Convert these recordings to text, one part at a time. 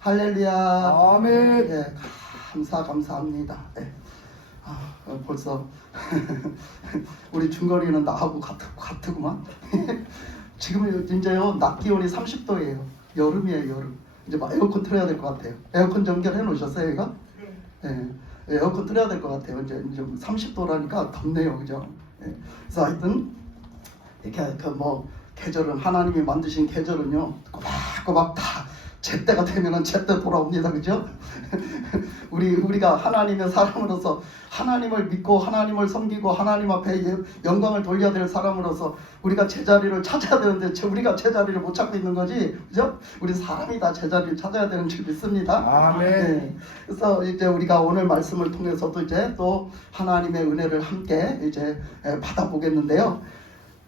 할렐루야. 아멘. 예, 감사합니다. 예. 벌써 우리 중거리는 나하고 같구만. 지금 이제요 낮 기온이 30도예요. 여름이에요, 여름. 이제 막 에어컨 틀어야 될 것 같아요. 에어컨 연결해 놓으셨어요, 이거? 네. 예, 에어컨 틀어야 될 것 같아요. 이제 30도라니까 덥네요, 그죠? 예. 그래서 하여튼 이렇게 계절은 하나님이 만드신 계절은요 꼬박꼬박 다 제때가 되면은 제때 돌아옵니다, 그죠? 우리가 하나님의 사람으로서 하나님을 믿고 하나님을 섬기고 하나님 앞에 영광을 돌려야 될 사람으로서 우리가 제자리를 찾아야 되는데 우리가 제자리를 못 찾고 있는 거지, 그죠? 우리 사람이 다 제자리를 찾아야 되는 줄 믿습니다. 아멘. 네. 그래서 이제 우리가 오늘 말씀을 통해서도 이제 또 하나님의 은혜를 함께 이제 받아보겠는데요.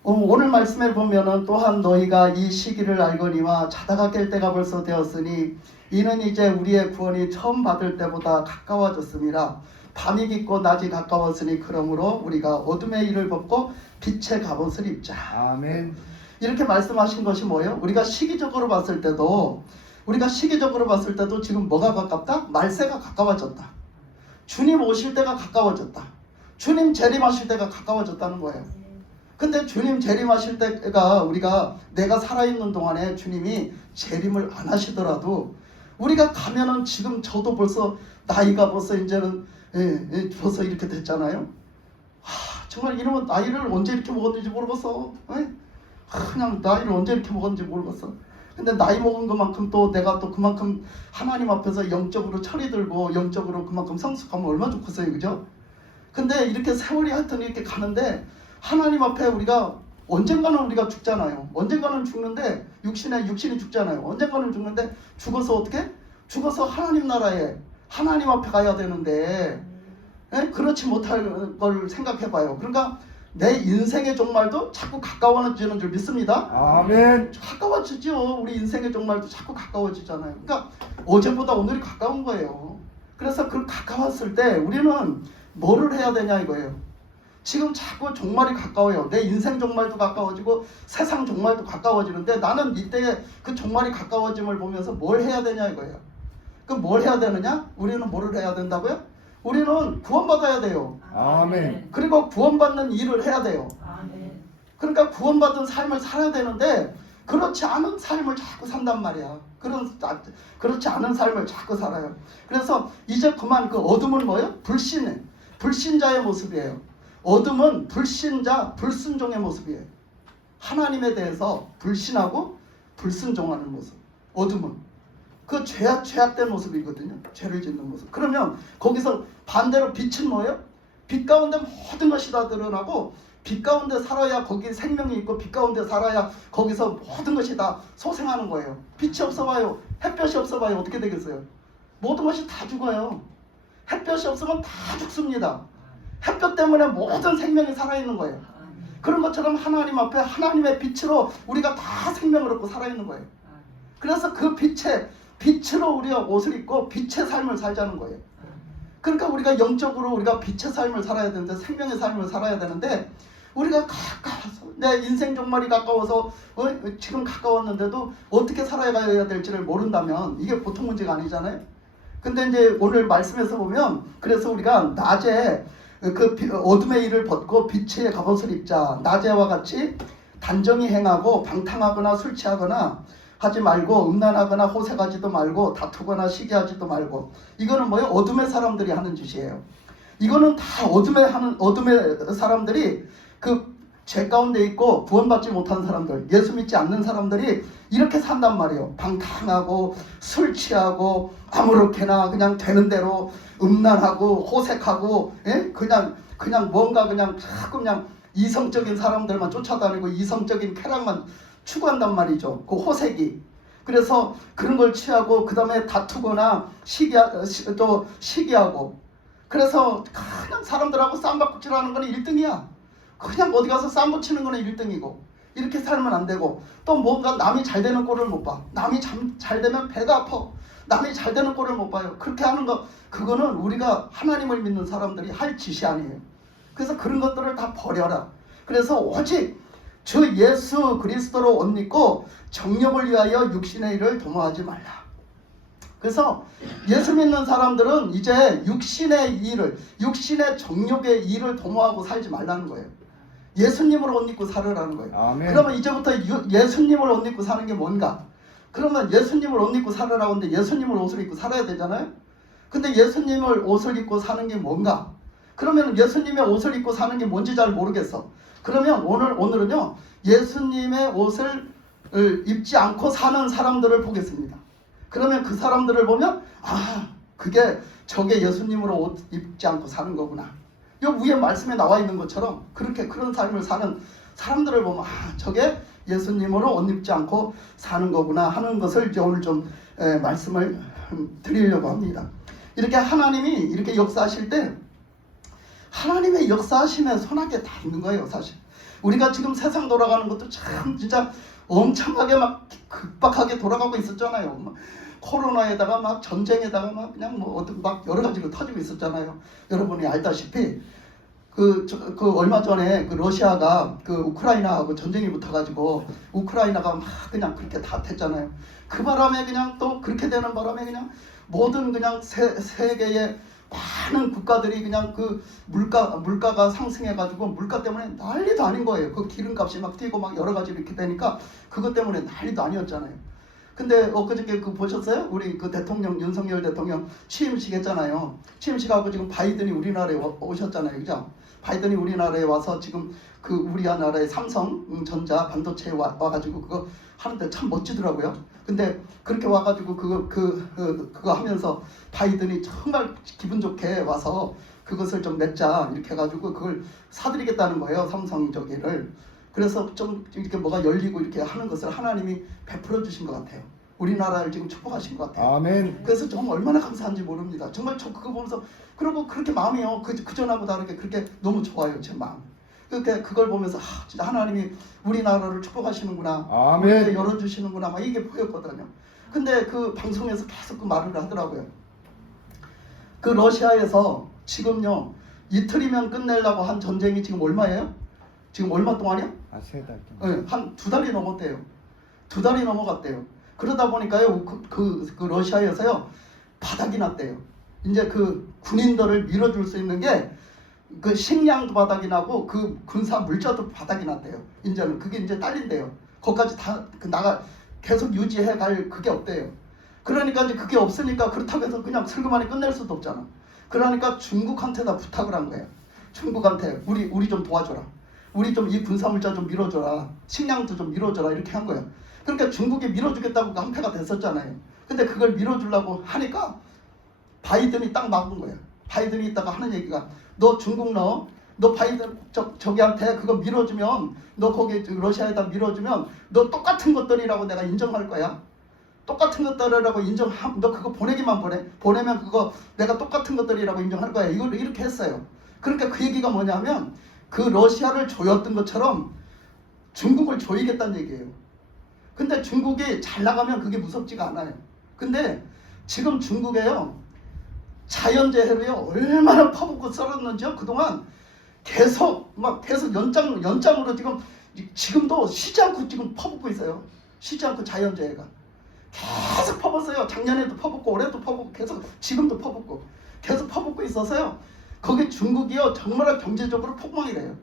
오늘 말씀에 보면은 또한 너희가 이 시기를 알거니와 자다가 깰 때가 벌써 되었으니 이는 이제 우리의 구원이 처음 받을 때보다 가까워졌습니다. 밤이 깊고 낮이 가까웠으니 그러므로 우리가 어둠의 일을 벗고 빛의 갑옷을 입자. 아멘. 이렇게 말씀하신 것이 뭐예요? 우리가 시기적으로 봤을 때도 지금 뭐가 가깝다? 말세가 가까워졌다. 주님 오실 때가 가까워졌다. 주님 재림하실 때가 가까워졌다는 거예요. 근데 주님 재림하실 때가 내가 살아있는 동안에 주님이 재림을 안 하시더라도 우리가 가면은 지금 저도 벌써 나이가 벌써 이제는 벌써 이렇게 됐잖아요. 정말 이러면 나이를 언제 이렇게 먹었는지 모르겠어. 그냥 나이를 언제 이렇게 먹었는지 모르겠어. 근데 나이 먹은 것만큼 또 내가 또 그만큼 하나님 앞에서 영적으로 철이 들고 영적으로 그만큼 성숙하면 얼마나 좋겠어요, 그죠? 근데 이렇게 세월이 하여튼 이렇게 가는데 하나님 앞에 언젠가는 우리가 죽잖아요. 언젠가는 죽는데 육신이 죽잖아요. 언젠가는 죽는데 죽어서 어떻게? 죽어서 하나님 나라에 하나님 앞에 가야 되는데 그렇지 못할 걸 생각해봐요. 그러니까 내 인생의 종말도 자꾸 가까워지는 줄 믿습니다. 아멘. 가까워지죠. 우리 인생의 종말도 자꾸 가까워지잖아요. 그러니까 어제보다 오늘이 가까운 거예요. 그래서 그 가까웠을 때 우리는 뭐를 해야 되냐 이거예요. 지금 자꾸 종말이 가까워요. 내 인생 종말도 가까워지고 세상 종말도 가까워지는데 나는 이때의 그 종말이 가까워짐을 보면서 뭘 해야 되냐 이거예요. 그럼 뭘 해야 되느냐? 우리는 뭐를 해야 된다고요? 우리는 구원받아야 돼요. 아멘. 그리고 구원받는 일을 해야 돼요. 아멘. 그러니까 구원받은 삶을 살아야 되는데 그렇지 않은 삶을 자꾸 산단 말이야. 그렇지 않은 삶을 자꾸 살아요. 그래서 이제 그만 그 어둠은 뭐예요? 불신자의 모습이에요. 어둠은 불순종의 모습이에요. 하나님에 대해서 불신하고 불순종하는 모습. 어둠은 그 죄악된 모습이거든요. 죄를 짓는 모습. 그러면 거기서 반대로 빛은 뭐예요? 빛 가운데 모든 것이 다 드러나고 빛 가운데 살아야 거기 생명이 있고 빛 가운데 살아야 거기서 모든 것이 다 소생하는 거예요. 빛이 없어봐요. 햇볕이 없어봐요. 어떻게 되겠어요? 모든 것이 다 죽어요. 햇볕이 없으면 다 죽습니다. 햇볕 때문에 모든 생명이 살아있는 거예요. 그런 것처럼 하나님 앞에 하나님의 빛으로 우리가 다 생명을 얻고 살아있는 거예요. 그래서 그 빛으로 우리가 옷을 입고 빛의 삶을 살자는 거예요. 그러니까 우리가 영적으로 우리가 빛의 삶을 살아야 되는데 생명의 삶을 살아야 되는데 우리가 가까워서 내 인생 종말이 가까워서 지금 가까웠는데도 어떻게 살아가야 될지를 모른다면 이게 보통 문제가 아니잖아요. 근데 이제 오늘 말씀에서 보면 그래서 우리가 낮에 그 어둠의 일을 벗고 빛의 갑옷을 입자. 낮에와 같이 단정히 행하고 방탕하거나 술 취하거나 하지 말고 음란하거나 호색하지도 말고 다투거나 시기하지도 말고. 이거는 뭐예요? 어둠의 사람들이 하는 짓이에요. 이거는 다 어둠의 사람들이 그 죄 가운데 있고 구원받지 못한 사람들, 예수 믿지 않는 사람들이 이렇게 산단 말이에요. 방탕하고 술 취하고 아무렇게나 그냥 되는 대로 음란하고 호색하고 그냥 뭔가 자꾸 그냥 이성적인 사람들만 쫓아다니고 이성적인 쾌락만 추구한단 말이죠. 그 호색이. 그래서 그런 걸 취하고 그 다음에 다투거나 시기하고 그래서 그냥 사람들하고 쌈바꾸질하는 거는 1등이야. 그냥 어디 가서 쌈 붙이는 거는 1등이고 이렇게 살면 안 되고 또 뭔가 남이 잘 되는 꼴을 못 봐. 남이 잘 되면 배가 아파. 남이 잘 되는 꼴을 못 봐요. 그렇게 하는 거 그거는 우리가 하나님을 믿는 사람들이 할 짓이 아니에요. 그래서 그런 것들을 다 버려라. 그래서 오직 주 예수 그리스도로 옷 입고 정욕을 위하여 육신의 일을 도모하지 말라. 그래서 예수 믿는 사람들은 이제 육신의 정욕의 일을 도모하고 살지 말라는 거예요. 예수님을 옷 입고 살으라는 거예요. 아멘. 그러면 이제부터 예수님을 옷 입고 사는 게 뭔가? 그러면 예수님을 옷 입고 살으라고 하는데 예수님을 옷을 입고 살아야 되잖아요. 근데 예수님을 옷을 입고 사는 게 뭔가? 그러면 예수님의 옷을 입고 사는 게 뭔지 잘 모르겠어. 그러면 오늘은요 예수님의 옷을 입지 않고 사는 사람들을 보겠습니다. 그러면 그 사람들을 보면 저게 예수님으로 옷 입지 않고 사는 거구나. 요 위에 말씀에 나와 있는 것처럼 그런 삶을 사는 사람들을 보면 저게 예수님으로 옷 입지 않고 사는 거구나 하는 것을 이제 오늘 좀 말씀을 드리려고 합니다. 이렇게 하나님이 이렇게 역사하실 때 하나님의 역사하심에 선하게 다 있는 거예요. 사실 우리가 지금 세상 돌아가는 것도 참 진짜 엄청나게 막 급박하게 돌아가고 있었잖아요. 막 코로나에다가 막 전쟁에다가 막 그냥 막 여러 가지로 터지고 있었잖아요. 여러분이 알다시피 그 얼마 전에 그 러시아가 그 우크라이나하고 전쟁이 붙어가지고 우크라이나가 막 그냥 그렇게 다 됐잖아요. 그 바람에 그냥 또 그렇게 되는 바람에 그냥 모든 그냥 세계의 많은 국가들이 그냥 그 물가가 상승해가지고 물가 때문에 난리도 아닌 거예요. 그 기름값이 막 뛰고 막 여러 가지 이렇게 되니까 그것 때문에 난리도 아니었잖아요. 근데 엊그저께 보셨어요? 우리 그 대통령 윤석열 대통령 취임식 했잖아요. 취임식하고 지금 바이든이 우리나라에 오셨잖아요, 그죠? 바이든이 우리나라에 와서 지금 그 우리나라의 삼성전자 반도체에 와가지고 그거 하는데 참 멋지더라고요. 근데 그렇게 와가지고 그거 하면서 바이든이 정말 기분 좋게 와서 그것을 좀 맺자 이렇게 해가지고 그걸 사드리겠다는 거예요, 삼성 저기를. 그래서 좀 이렇게 뭐가 열리고 이렇게 하는 것을 하나님이 베풀어 주신 것 같아요. 우리나라를 지금 축복하신 것 같아요. 아멘. 그래서 정말 얼마나 감사한지 모릅니다. 정말 저 그거 보면서 그리고 그렇게 마음이요 그 전하고 다르게 그렇게 너무 좋아요, 제 마음. 그걸 보면서 진짜 하나님이 우리나라를 축복하시는구나, 아멘. 열어주시는구나 막 이게 보였거든요. 근데 그 방송에서 계속 그 말을 하더라고요. 그 러시아에서 지금요 이틀이면 끝내려고 한 전쟁이 지금 얼마예요? 지금 얼마 동안이요? 3달 동안. 네, 한 2달이 넘었대요. 2달이 넘어갔대요. 그러다 보니까요 그 러시아에서요 바닥이 났대요. 이제 그 군인들을 밀어줄 수 있는 게 그 식량도 바닥이 나고 그 군사 물자도 바닥이 났대요. 이제는 그게 이제 딸린대요. 거기까지 다 계속 유지해 갈 그게 없대요. 그러니까 이제 그게 없으니까 그렇다고 해서 그냥 슬그머니 끝낼 수도 없잖아. 그러니까 중국한테다 부탁을 한 거예요. 중국한테 우리 좀 도와줘라. 우리 좀 이 군사 물자 좀 밀어줘라. 식량도 좀 밀어줘라 이렇게 한 거예요. 그러니까 중국이 밀어주겠다고 한패가 됐었잖아요. 근데 그걸 밀어주려고 하니까 바이든이 딱 막은 거예요. 바이든이 있다가 하는 얘기가 너 중국 너 바이든 저기한테 그거 밀어주면 너 거기 러시아에다 밀어주면 너 똑같은 것들이라고 내가 인정할 거야. 똑같은 것들이라고 너 그거 보내기만 보내면 그거 내가 똑같은 것들이라고 인정할 거야. 이걸 이렇게 했어요. 그러니까 그 얘기가 뭐냐면 그 러시아를 조였던 것처럼 중국을 조이겠다는 얘기예요. 근데 중국이 잘 나가면 그게 무섭지가 않아요. 근데 지금 중국에요 자연재해로요 얼마나 퍼붓고 썰었는지요. 그동안 계속 연장으로 지금도 쉬지 않고 지금 퍼붓고 있어요. 쉬지 않고 자연재해가 계속 퍼붓어요. 작년에도 퍼붓고 올해도 퍼붓고 계속 지금도 퍼붓고 계속 퍼붓고 있어서요. 거기 중국이요 정말 경제적으로 폭망이래요.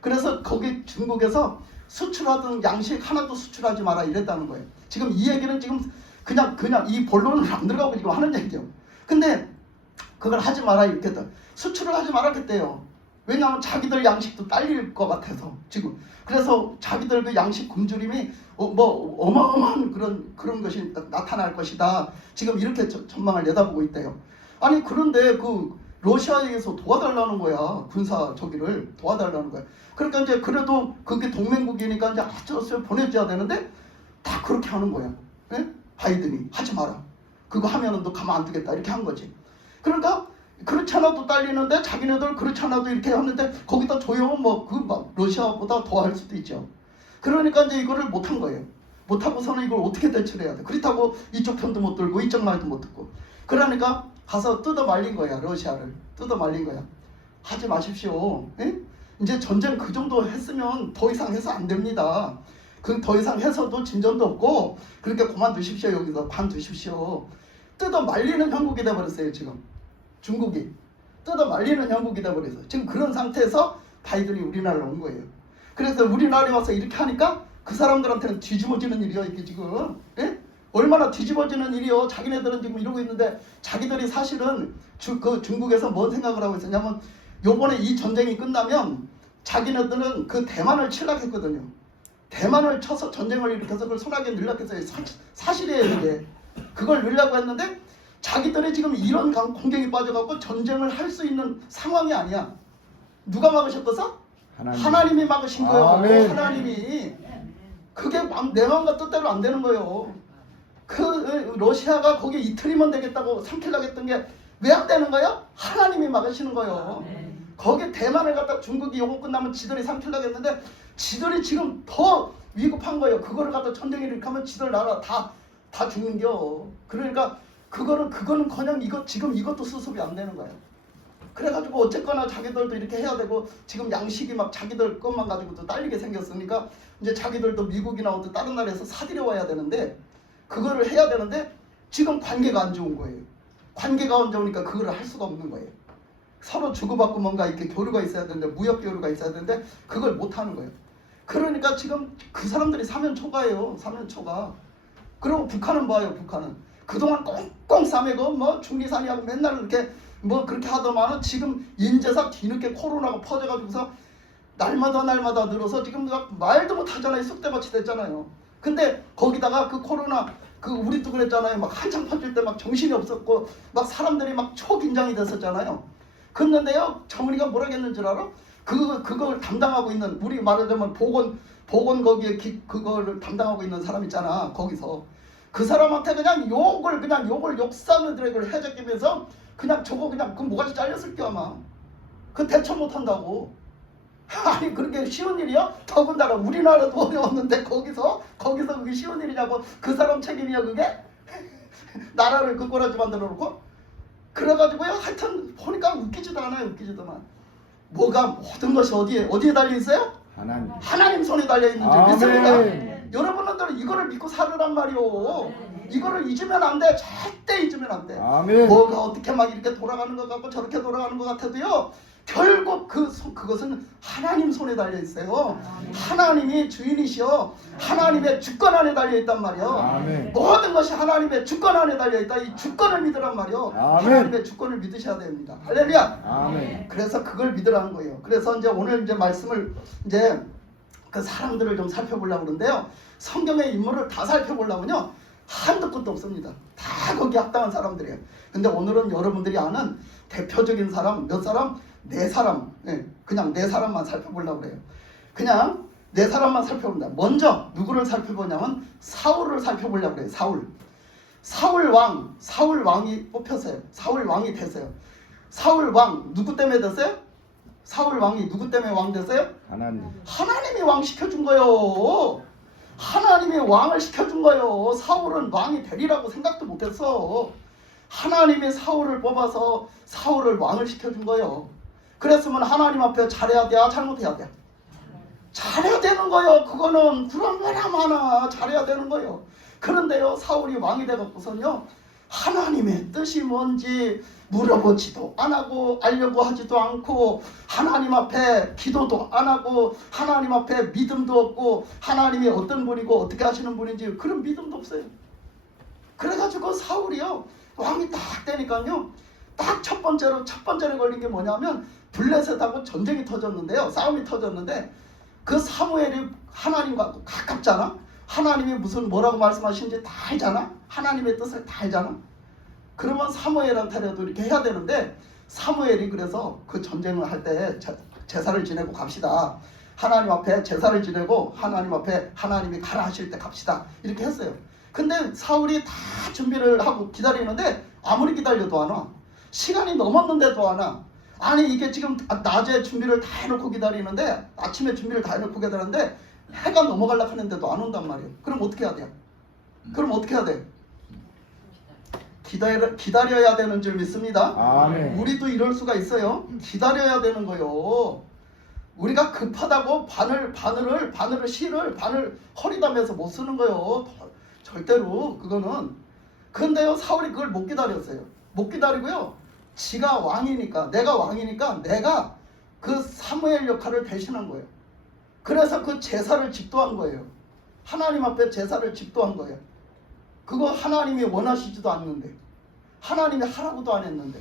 그래서 거기 중국에서 수출하던 양식 하나도 수출하지 마라 이랬다는 거예요. 지금 이 얘기는 지금 그냥 이 본론을 안 들어가고 지금 하는 얘기예요. 근데 그걸 하지 마라 이렇게 수출을 하지 말았겠대요. 왜냐하면 자기들 양식도 딸릴 것 같아서 지금. 그래서 자기들 그 양식 굶주림이 어마어마한 그런 것이 나타날 것이다. 지금 이렇게 전망을 내다보고 있대요. 아니 그런데 그 러시아에서 도와달라는 거야. 군사 저기를 도와달라는 거야. 그러니까 이제 그래도 그게 동맹국이니까 이제 어쩌서 보내줘야 되는데 다 그렇게 하는 거야. 예? 바이든이 하지 마라. 그거 하면은 너 가만 안 두겠다 이렇게 한 거지. 그러니까 그렇지 않아도 딸리는데 자기네들 그렇지 않아도 이렇게 하는데 거기다 조여면 러시아보다 더 할 수도 있죠. 그러니까 이제 이거를 못 한 거예요. 못 하고서는 이걸 어떻게 대처해야 돼. 그렇다고 이쪽 편도 못 들고 이쪽 말도 못 듣고. 그러니까 가서 뜯어 말린 거야. 러시아를 뜯어 말린 거야. 하지 마십시오. 예? 이제 전쟁 그 정도 했으면 더 이상 해서 안 됩니다. 그 더 이상 해서도 진전도 없고 그러니까 그만두십시오. 여기서 관두십시오. 뜯어 말리는 형국이 돼버렸어요. 지금 중국이 뜯어 말리는 형국이 돼버렸어요. 지금 그런 상태에서 바이든이 우리나라로 온 거예요. 그래서 우리나라에 와서 이렇게 하니까 그 사람들한테는 뒤집어지는 일이요. 이게 지금 예? 얼마나 뒤집어지는 일이요. 자기네들은 지금 이러고 있는데 자기들이 사실은 그 중국에서 뭔 생각을 하고 있었냐면 요번에 이 전쟁이 끝나면 자기네들은 그 대만을 치려고 했거든요. 대만을 쳐서 전쟁을 일으켜서 그걸 손아귀에 넣으려고 했어요. 사실이에요 이게. 그걸 넣으려고 했는데 자기들이 지금 이런 공경에 빠져갖고 전쟁을 할 수 있는 상황이 아니야. 누가 막으셨겠어? 하나님이 막으신 거예요. 아멘. 하나님이. 그게 내 마음과 뜻대로 안 되는 거예요. 그 러시아가 거기에 이틀이면 되겠다고 삼키려고 했던 게 왜 안 되는 거예요? 하나님이 막으시는 거예요. 거기 대만을 갖다 중국이 요거 끝나면 지들이 삼키려고 했는데 지들이 지금 더 위급한 거예요. 그거를 갖다 전쟁을 일으키면 지들 나라 다 죽는겨. 그러니까 그거는 그냥 지금 이것도 수습이 안 되는 거예요. 그래가지고 어쨌거나 자기들도 이렇게 해야 되고 지금 양식이 막 자기들 것만 가지고도 딸리게 생겼으니까 이제 자기들도 미국이나 어떤 다른 나라에서 사들여 와야 되는데 그거를 해야 되는데 지금 관계가 안 좋은 거예요. 관계가 안 좋으니까 그거를 할 수가 없는 거예요. 서로 주고받고 뭔가 이렇게 교류가 있어야 되는데 무역 교류가 있어야 되는데 그걸 못 하는 거예요. 그러니까 지금 그 사람들이 사면초가예요. 사면초가. 그리고 북한은 뭐예요? 북한은 그동안 꽁꽁 싸매고 뭐 중리산이하고 맨날 이렇게 뭐 그렇게 하더만은 지금 인제사 뒤늦게 코로나가 퍼져가지고서 날마다 늘어서 지금 말도 못하잖아요. 쑥대밭이 됐잖아요. 근데 거기다가 그 코로나 우리도 그랬잖아요. 막 한창 퍼질 때 막 정신이 없었고 막 사람들이 막 초긴장이 됐었잖아요. 그런데요 정은이가 뭐라 했는 줄 알아? 그걸 담당하고 있는 우리 말하자면 보건 거기에 그거를 담당하고 있는 사람 있잖아. 거기서 그 사람한테 그냥 욕을 욕사느드레를 해적이면서 그냥 저거 그냥 그 뭐가지 잘렸을게 아마. 그 대처 못한다고. 아니 그렇게 쉬운 일이야? 더군다나 우리나라도 어려웠는데 거기서 그게 쉬운 일이냐고. 그 사람 책임이야 그게? 나라를 그 꼬라지 만들어 놓고. 그래가지고요 하여튼 보니까 웃기지도 않아요. 뭐가 모든 것이 어디에 달려 있어요? 하나님 손에 달려 있는데 믿습니까? 여러분들은 이거를 믿고 살으란 말이오. 이거를 잊으면 안 돼. 절대 잊으면 안 돼. 아멘. 뭐가 어떻게 막 이렇게 돌아가는 것 같고 저렇게 돌아가는 것 같아도요. 결국 그것은 하나님 손에 달려 있어요. 하나님이 주인이시여 하나님의 주권 안에 달려 있단 말이요. 아멘. 모든 것이 하나님의 주권 안에 달려 있다. 이 주권을 믿으란 말이요. 아멘. 하나님의 주권을 믿으셔야 됩니다. 할렐루야. 아멘. 그래서 그걸 믿으라는 거예요. 그래서 이제 오늘 이제 말씀을 이제 그 사람들을 좀 살펴보려고 그러는데요. 성경의 인물을 다 살펴보려면요. 한도 끝도 없습니다. 다 거기 합당한 사람들이에요. 근데 오늘은 여러분들이 아는 대표적인 사람 몇 사람? 네 사람. 그냥 네 사람만 살펴보려고 그래요. 그냥 네 사람만 살펴본다. 먼저 누구를 살펴보냐면 사울을 살펴보려고 그래요. 사울 왕이 뽑혔어요. 사울 왕이 됐어요. 사울 왕 누구 때문에 됐어요? 사울 왕이 누구 때문에 왕 됐어요? 하나님이 왕 시켜준 거예요. 하나님이 왕을 시켜준 거예요. 사울은 왕이 되리라고 생각도 못했어. 하나님이 사울을 뽑아서 사울을 왕을 시켜준 거예요. 그랬으면 하나님 앞에 잘해야 돼, 잘못해야 돼? 잘해야 되는 거예요. 그거는 그런 거나 많아. 잘해야 되는 거예요. 그런데요 사울이 왕이 돼갖고선요 하나님의 뜻이 뭔지 물어보지도 안 하고 알려고 하지도 않고 하나님 앞에 기도도 안 하고 하나님 앞에 믿음도 없고 하나님이 어떤 분이고 어떻게 하시는 분인지 그런 믿음도 없어요. 그래가지고 사울이요 왕이 딱 되니까요 딱 첫 번째로 걸린 게 뭐냐면 블레셋하고 전쟁이 터졌는데요. 싸움이 터졌는데 그 사무엘이 하나님과 가깝잖아. 하나님이 무슨 뭐라고 말씀하시는지 다 알잖아. 하나님의 뜻을 다 알잖아. 그러면 사무엘한테라도 이렇게 해야 되는데 사무엘이 그래서 그 전쟁을 할 때 제사를 지내고 갑시다. 하나님 앞에 제사를 지내고 하나님 앞에 하나님이 가라 하실 때 갑시다. 이렇게 했어요. 근데 사울이 다 준비를 하고 기다리는데 아무리 기다려도 안 와. 시간이 넘었는데도 안 와. 아니 이게 지금 낮에 준비를 다 해놓고 기다리는데 아침에 준비를 다 해놓고 기다리는데 해가 넘어가려고 하는데도 안 온단 말이에요. 그럼 어떻게 해야 돼요? 그럼 어떻게 해야 돼? 기다려야 되는 줄 믿습니다. 아멘. 우리도 이럴 수가 있어요. 기다려야 되는 거요. 우리가 급하다고 바늘 허리담에서 못 쓰는 거요. 절대로 그거는 근데요 사울이 그걸 못 기다렸어요. 못 기다리고요. 지가 왕이니까 내가 그 사무엘 역할을 대신한 거예요. 그래서 그 제사를 집도한 거예요. 하나님 앞에 제사를 집도한 거예요. 그거 하나님이 원하시지도 않는데 하나님이 하라고도 안 했는데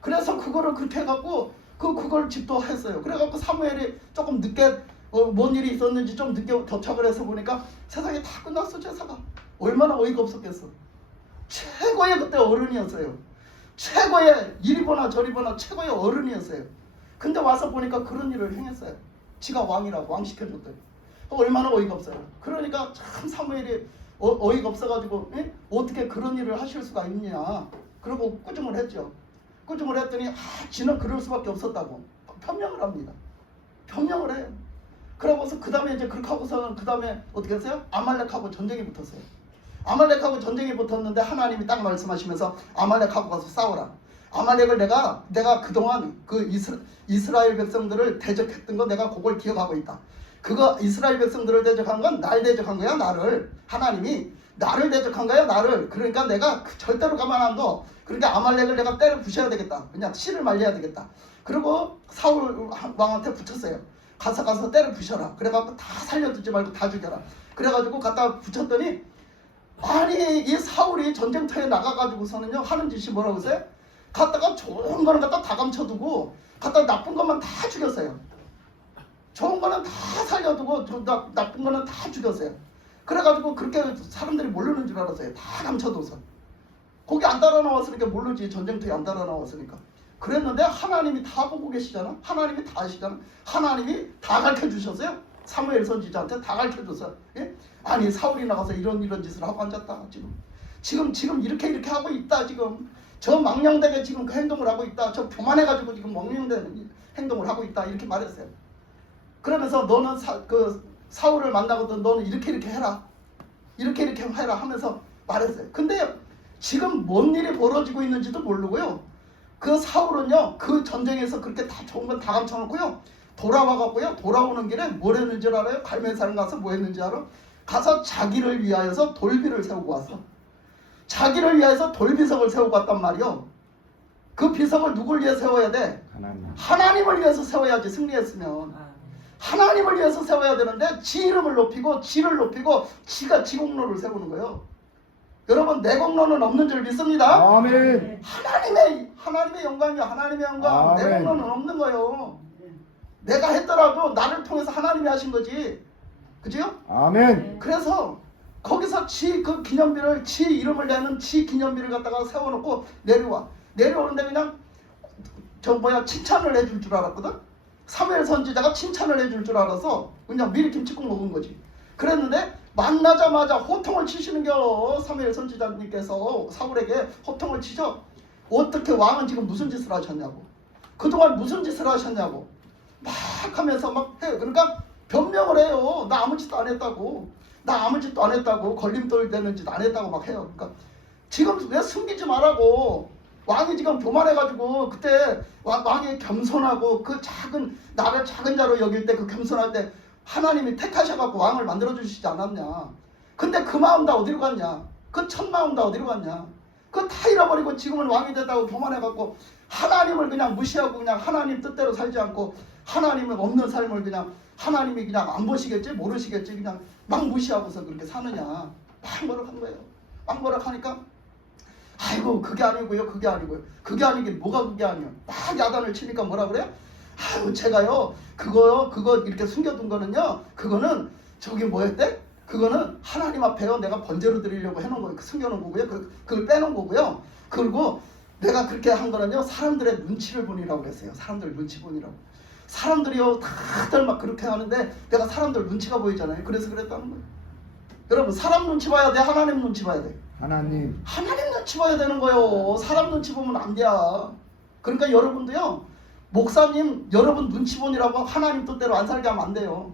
그래서 그거를 그렇게 해갖고 그걸 집도했어요. 그래갖고 사무엘이 조금 늦게 뭔 일이 있었는지 좀 늦게 도착을 해서 보니까 세상에 다 끝났어. 제사가 얼마나 어이가 없었겠어. 최고의 그때 어른이었어요. 최고의 이리 보나 저리 보나 최고의 어른이었어요. 근데 와서 보니까 그런 일을 행했어요. 지가 왕이라고 왕 시켜줬더니 얼마나 어이가 없어요. 그러니까 참 사무엘이 어이가 없어가지고 어떻게 그런 일을 하실 수가 있냐. 그러고 꾸중을 했죠. 꾸중을 했더니 지는 그럴 수밖에 없었다고 변명을 합니다. 변명을 해요. 그러고서 그 다음에 이제 그렇게 하고서는 그 다음에 어떻게 했어요? 아말렉하고 전쟁이 붙었어요. 아말렉하고 전쟁이 붙었는데 하나님이 딱 말씀하시면서 아말렉하고 가서 싸워라. 아말렉을 내가 그동안 그 이스라엘 백성들을 대적했던 거 내가 그걸 기억하고 있다. 그거 이스라엘 백성들을 대적한 건 날 대적한 거야. 나를. 하나님이 나를 대적한 거야. 나를. 그러니까 내가 절대로 가만 안 둬. 그러니까 아말렉을 내가 때려 부셔야 되겠다. 그냥 씨를 말려야 되겠다. 그리고 사울 왕한테 붙였어요. 가서 때려 부셔라. 그래갖고 다 살려두지 말고 다 죽여라. 그래가지고 갖다 붙였더니 아니 이 사울이 전쟁터에 나가가지고서는요 하는 짓이 뭐라고 하세요? 갖다가 좋은 거는 갖다 다 감춰두고 갖다 나쁜 것만 다 죽였어요. 좋은 거는 다 살려두고 나쁜 거는 다 죽였어요. 그래가지고 그렇게 사람들이 모르는 줄 알았어요. 다 감춰둬서. 거기 안 따라 나왔으니까 모르지. 전쟁터에 안 따라 나왔으니까. 그랬는데 하나님이 다 보고 계시잖아. 하나님이 다 아시잖아. 하나님이 다 가르쳐주셨어요. 사무엘 선지자한테 다 가르쳐줬어요. 예? 아니 사울이 나가서 이런 짓을 하고 앉았다. 지금 이렇게 하고 있다. 지금 저 망령되게 지금 그 행동을 하고 있다. 저 교만해가지고 지금 망령된 행동을 하고 있다. 이렇게 말했어요. 그러면서 너는 사울을 만나거든. 너는 이렇게 해라. 이렇게 해라 하면서 말했어요. 근데 지금 뭔 일이 벌어지고 있는지도 모르고요. 그 사울은요 그 전쟁에서 그렇게 다 좋은 건 다 감춰놓고요 돌아와갖고요 돌아오는 길에 뭘 했는지 알아요? 갈멜산 가서 뭐 했는지 알아? 가서 자기를 위하여서 돌비를 세우고 왔어. 자기를 위하여서 돌비석을 세우고 왔단 말이요. 그 비석을 누굴 위해 세워야 돼? 하나님을 위해서 세워야지. 승리했으면 하나님을 위해서 세워야 되는데 지 이름을 높이고 지를 높이고 지가 지 공로를 세우는 거예요. 여러분 내 공로는 없는 줄 믿습니다. 아멘. 하나님의 영광이요. 하나님의 영광. 아멘. 내 공로는 없는 거예요. 내가 했더라도 나를 통해서 하나님이 하신 거지. 그죠? 아멘. 그래서 거기서 지 그 기념비를 지 이름을 내는 지 기념비를 갖다가 세워놓고 내려오는데 그냥 칭찬을 해줄 줄 알았거든. 사무엘 선지자가 칭찬을 해줄 줄 알아서 그냥 미리 김치국 먹은 거지. 그랬는데 만나자마자 호통을 치시는겨. 사무엘 선지자님께서 사울에게 호통을 치죠. 어떻게 왕은 지금 무슨 짓을 하셨냐고. 그동안 무슨 짓을 하셨냐고 막 하면서 막 해요. 그러니까 변명을 해요. 나 아무 짓도 안 했다고. 걸림돌 되는 짓 안 했다고 막 해요. 그러니까 지금 왜 숨기지 말라고. 왕이 지금 교만해가지고 그때 왕이 겸손하고 그 나를 작은 자로 여길 때 그 겸손할 때 하나님이 택하셔갖고 왕을 만들어주시지 않았냐. 근데 그 마음 다 어디로 갔냐. 그 첫 마음 다 어디로 갔냐. 그거 다 잃어버리고 지금은 왕이 됐다고 교만해갖고 하나님을 그냥 무시하고 그냥 하나님 뜻대로 살지 않고 하나님은 없는 삶을 그냥 하나님이 그냥 안 보시겠지 모르시겠지 그냥 막 무시하고서 그렇게 사느냐. 막 뭐라고 한 거예요. 막 뭐라고 하니까 아이고 그게 아니고요. 그게 아니긴 뭐가 그게 아니에요. 막 야단을 치니까 뭐라 그래요? 아유 제가요 그거 이렇게 숨겨둔 거는요 그거는 저기 뭐였대? 그거는 하나님 앞에요 내가 번제로 드리려고 해놓은 거예요. 숨겨놓은 거고요. 그걸 빼놓은 거고요. 그리고 내가 그렇게 한 거는요 사람들의 눈치를 보니라고 했어요. 사람들 눈치 보니라고. 사람들이요 다들 막 그렇게 하는데 내가 사람들 눈치가 보이잖아요. 그래서 그랬다는 거예요. 여러분 사람 눈치 봐야 돼? 하나님 눈치 봐야 돼? 하나님 눈치 봐야 되는 거예요. 사람 눈치 보면 안 돼. 그러니까 여러분도요 목사님 여러분 눈치 보니라고 하나님 뜻대로 안 살게 하면 안 돼요.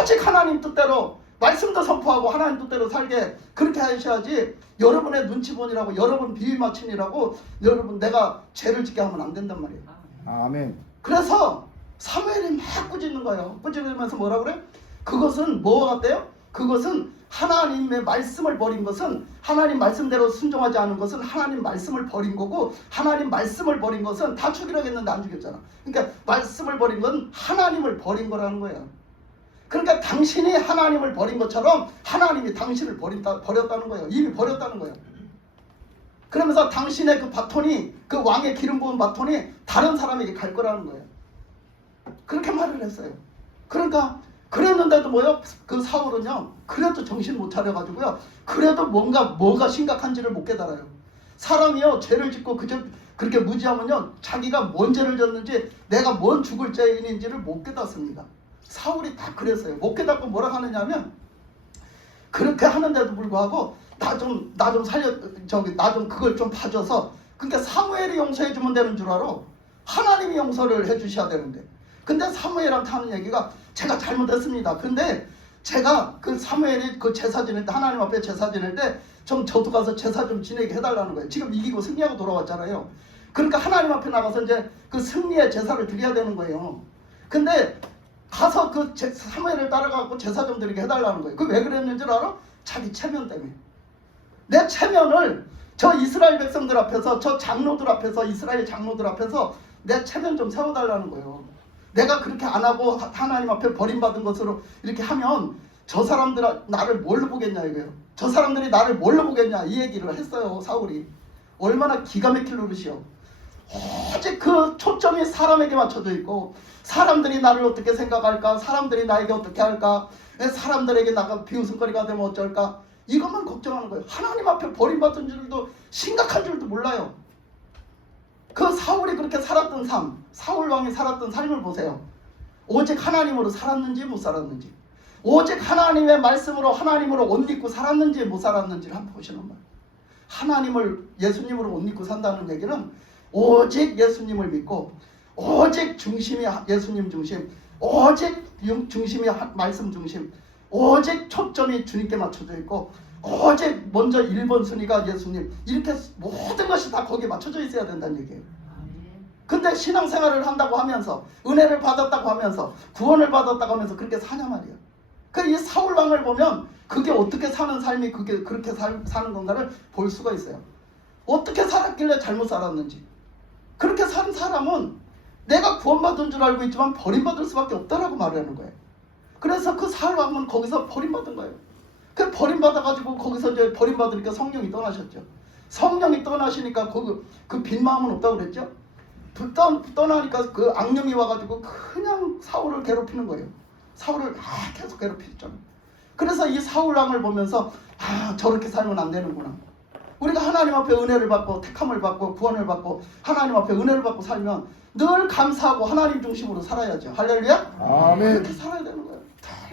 오직 하나님 뜻대로 말씀도 선포하고 하나님 뜻대로 살게 그렇게 하셔야지. 여러분의 눈치 보니라고 여러분 비위 맞추니라고 여러분 내가 죄를 짓게 하면 안 된단 말이에요. 아멘. 그래서 사무엘이 막 꾸짖는 거예요. 꾸짖으면서 뭐라 그래? 그것은 뭐와 같대요? 그것은 하나님의 말씀을 버린 것은, 하나님 말씀대로 순종하지 않은 것은 하나님 말씀을 버린 거고, 하나님 말씀을 버린 것은 다 죽이라고 했는데 안 죽였잖아. 그러니까 말씀을 버린 건 하나님을 버린 거라는 거예요. 그러니까 당신이 하나님을 버린 것처럼 하나님이 당신을 버렸다는 거예요. 이미 버렸다는 거예요. 그러면서 당신의 그 바톤이, 그 왕의 기름 부은 바톤이 다른 사람에게 갈 거라는 거예요. 그렇게 말을 했어요. 그러니까 그랬는데도 뭐요? 그 사울은요, 그래도 정신 못 차려가지고요, 그래도 뭐가 심각한지를 못 깨달아요. 사람이요, 죄를 짓고 그렇게 무지하면요, 자기가 뭔 죄를 졌는지, 내가 뭔 죽을 죄인인지를 못 깨닫습니다. 사울이 다 그랬어요. 못 깨닫고 뭐라 하느냐면, 그렇게 하는데도 불구하고 나 좀 그걸 좀 봐줘서, 그러니까 사무엘이 용서해주면 되는 줄 알아. 하나님이 용서를 해주셔야 되는데. 근데 사무엘한테 하는 얘기가, 제가 잘못했습니다. 근데 제가 그 사무엘이 그 제사 지낼 때, 하나님 앞에 제사 지낼 때 좀 저도 가서 제사 좀 지내게 해달라는 거예요. 지금 이기고 승리하고 돌아왔잖아요. 그러니까 하나님 앞에 나가서 이제 그 승리의 제사를 드려야 되는 거예요. 근데 가서 그 사무엘을 따라가고 제사 좀 드리게 해달라는 거예요. 그 왜 그랬는지 알아? 자기 체면 때문에. 내 체면을 저 이스라엘 백성들 앞에서, 저 장로들 앞에서, 이스라엘 장로들 앞에서 내 체면 좀 세워달라는 거예요. 내가 그렇게 안 하고 하나님 앞에 버림받은 것으로 이렇게 하면 저 사람들 나를 뭘로 보겠냐 이거예요. 저 사람들이 나를 뭘로 보겠냐 이 얘기를 했어요. 사울이. 얼마나 기가 막힐 노릇이요. 오직 그 초점이 사람에게 맞춰져 있고, 사람들이 나를 어떻게 생각할까, 사람들이 나에게 어떻게 할까, 사람들에게 나가 비웃음거리가 되면 어쩔까, 이것만 걱정하는 거예요. 하나님 앞에 버림받은 줄도, 심각한 줄도 몰라요. 그 사울이 그렇게 살았던 삶, 사울 왕이 살았던 삶을 보세요. 오직 하나님으로 살았는지 못 살았는지, 오직 하나님의 말씀으로, 하나님으로 옷 입고 살았는지 못 살았는지를 한번 보시는 거예요. 하나님을, 예수님으로 옷 입고 산다는 얘기는 오직 예수님을 믿고, 오직 중심이 예수님 중심, 오직 중심이 말씀 중심, 오직 초점이 주님께 맞춰져 있고, 오직 먼저 1번 순위가 예수님, 이렇게 모든 것이 다 거기에 맞춰져 있어야 된다는 얘기예요. 근데 신앙생활을 한다고 하면서, 은혜를 받았다고 하면서, 구원을 받았다고 하면서 그렇게 사냐 말이에요. 그 이 사울 왕을 보면 그게 어떻게 사는 삶이 그게 그렇게 사는 건가를 볼 수가 있어요. 어떻게 살았길래 잘못 살았는지. 그렇게 산 사람은 내가 구원받은 줄 알고 있지만 버림받을 수밖에 없다라고 말하는 거예요. 그래서 그 사울 왕은 거기서 버림받은 거예요. 그 버림받아가지고 거기서 이제 버림받으니까 성령이 떠나셨죠. 성령이 떠나시니까 그 빈 마음은 없다고 그랬죠. 떠나니까 그 악령이 와가지고 그냥 사울을 괴롭히는 거예요. 사울을 계속 괴롭히죠. 그래서 이 사울 왕을 보면서 저렇게 살면 안 되는구나. 우리가 하나님 앞에 은혜를 받고 택함을 받고 구원을 받고 하나님 앞에 은혜를 받고 살면 늘 감사하고 하나님 중심으로 살아야죠. 할렐루야. 아멘. 그렇게 살아야 되는 거예요.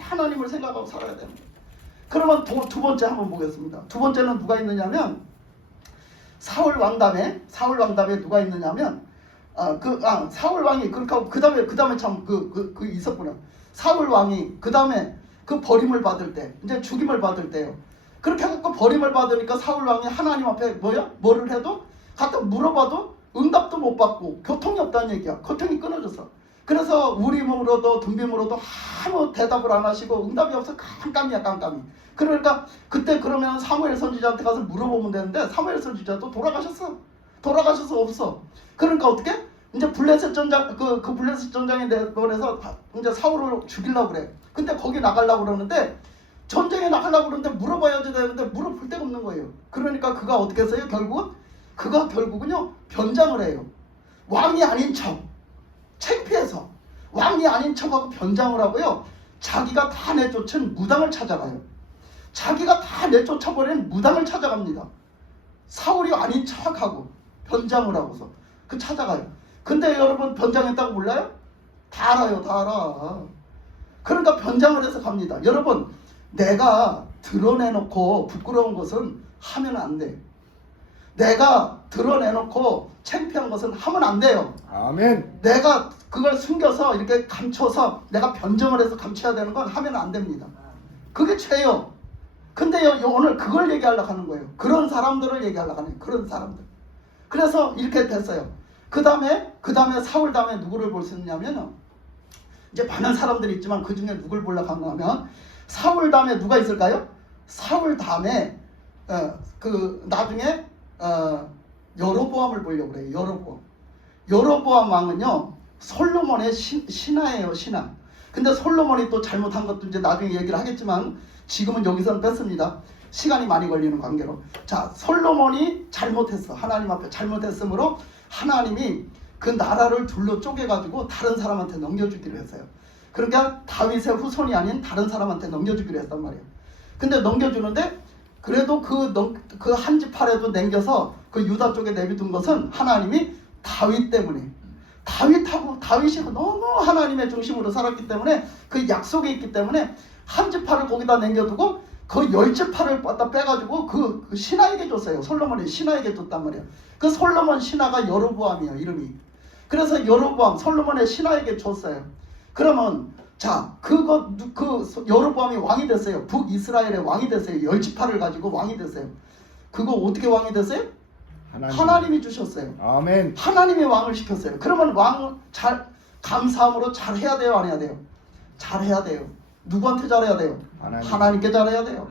하나님을 생각하고 살아야 되는 거예요. 그러면 두 번째 한번 보겠습니다. 두 번째는 누가 있느냐면, 사울 왕담에 누가 있느냐면, 사울 왕이 그렇게 하고 그 다음에 참 있었구나. 사울 왕이 그 다음에 그 버림을 받을 때, 이제 죽임을 받을 때요. 그렇게 해갖고 버림을 받으니까 사울 왕이 하나님 앞에 뭐를 해도 갖다 물어봐도 응답도 못 받고 교통이 없다는 얘기야. 교통이 끊어졌어. 그래서 우림으로도 둠빔으로도 아무 대답을 안 하시고 응답이 없어. 깜깜이야, 깜깜이. 그러니까 그때 그러면 사무엘 선지자한테 가서 물어보면 되는데, 사무엘 선지자도 돌아가셔서 없어. 그러니까 어떻게? 이제 블레셋 전장, 그 블레셋 전장에 내보내서 이제 사울을 죽이려고 그래. 근데 거기 나가려고 그러는데, 전쟁에 나가려고 그러는데 물어봐야지 되는데 물어볼 데가 없는 거예요. 그러니까 그가 어떻게 했어요? 결국은요, 변장을 해요. 왕이 아닌 척, 창피해서 왕이 아닌 척하고 변장을 하고요, 자기가 다 내쫓은 무당을 찾아가요. 자기가 다 내쫓아버린 무당을 찾아갑니다. 사울이 아닌 척하고 변장을 하고서 찾아가요. 근데 여러분, 변장했다고 몰라요? 다 알아요. 다 알아. 그러니까 변장을 해서 갑니다. 여러분, 내가 드러내놓고 부끄러운 것은 하면 안 돼. 내가 드러내놓고 창피한 것은 하면 안 돼요. 아멘. 내가 그걸 숨겨서 이렇게 감춰서 내가 변정을 해서 감춰야 되는 건 하면 안 됩니다. 그게 죄요. 근데 오늘 그걸 얘기하려고 하는 거예요. 그런 사람들을 얘기하려고 하는 거예요. 그런 사람들. 그래서 이렇게 됐어요. 그 다음에 사울 다음에 누구를 볼 수 있냐면요, 이제 많은 사람들이 있지만 그 중에 누굴 보려고 하면, 사울 다음에 누가 있을까요? 사울 다음에 그 나중에 여로보암을 보려고 그래요. 여로보암 왕은요 솔로몬의 신하예요, 신하. 근데 솔로몬이 또 잘못한 것도 이제 나중에 얘기를 하겠지만 지금은 여기서는 뺐습니다. 시간이 많이 걸리는 관계로. 자, 솔로몬이 잘못했어. 하나님 앞에 잘못했으므로 하나님이 그 나라를 둘로 쪼개가지고 다른 사람한테 넘겨주기로 했어요. 그러니까 다윗의 후손이 아닌 다른 사람한테 넘겨주기로 했단 말이에요. 근데 넘겨주는데 그래도 그 한 지파라도 남겨서 그 유다 쪽에 내비둔 것은 하나님이 다윗 때문에, 다윗이 너무 하나님의 중심으로 살았기 때문에, 그 약속이 있기 때문에 한 지파를 거기다 남겨두고 그 10지파를 갖다 빼가지고 그 신하에게 줬어요. 솔로몬이 신하에게 줬단 말이에요. 그 솔로몬 신하가 여로보암이에요, 이름이. 그래서 여로보암 솔로몬의 신하에게 줬어요. 그러면 자, 그 여로보암이 왕이 됐어요. 북이스라엘의 왕이 됐어요. 10지파를 가지고 왕이 됐어요. 그거 어떻게 왕이 됐어요? 하나님이 주셨어요. 아멘. 하나님이 왕을 시켰어요. 그러면 왕 감사함으로 잘 해야 돼요, 안 해야 돼요? 잘 해야 돼요. 누구한테 잘해야 돼요? 하나님께 잘해야 돼요.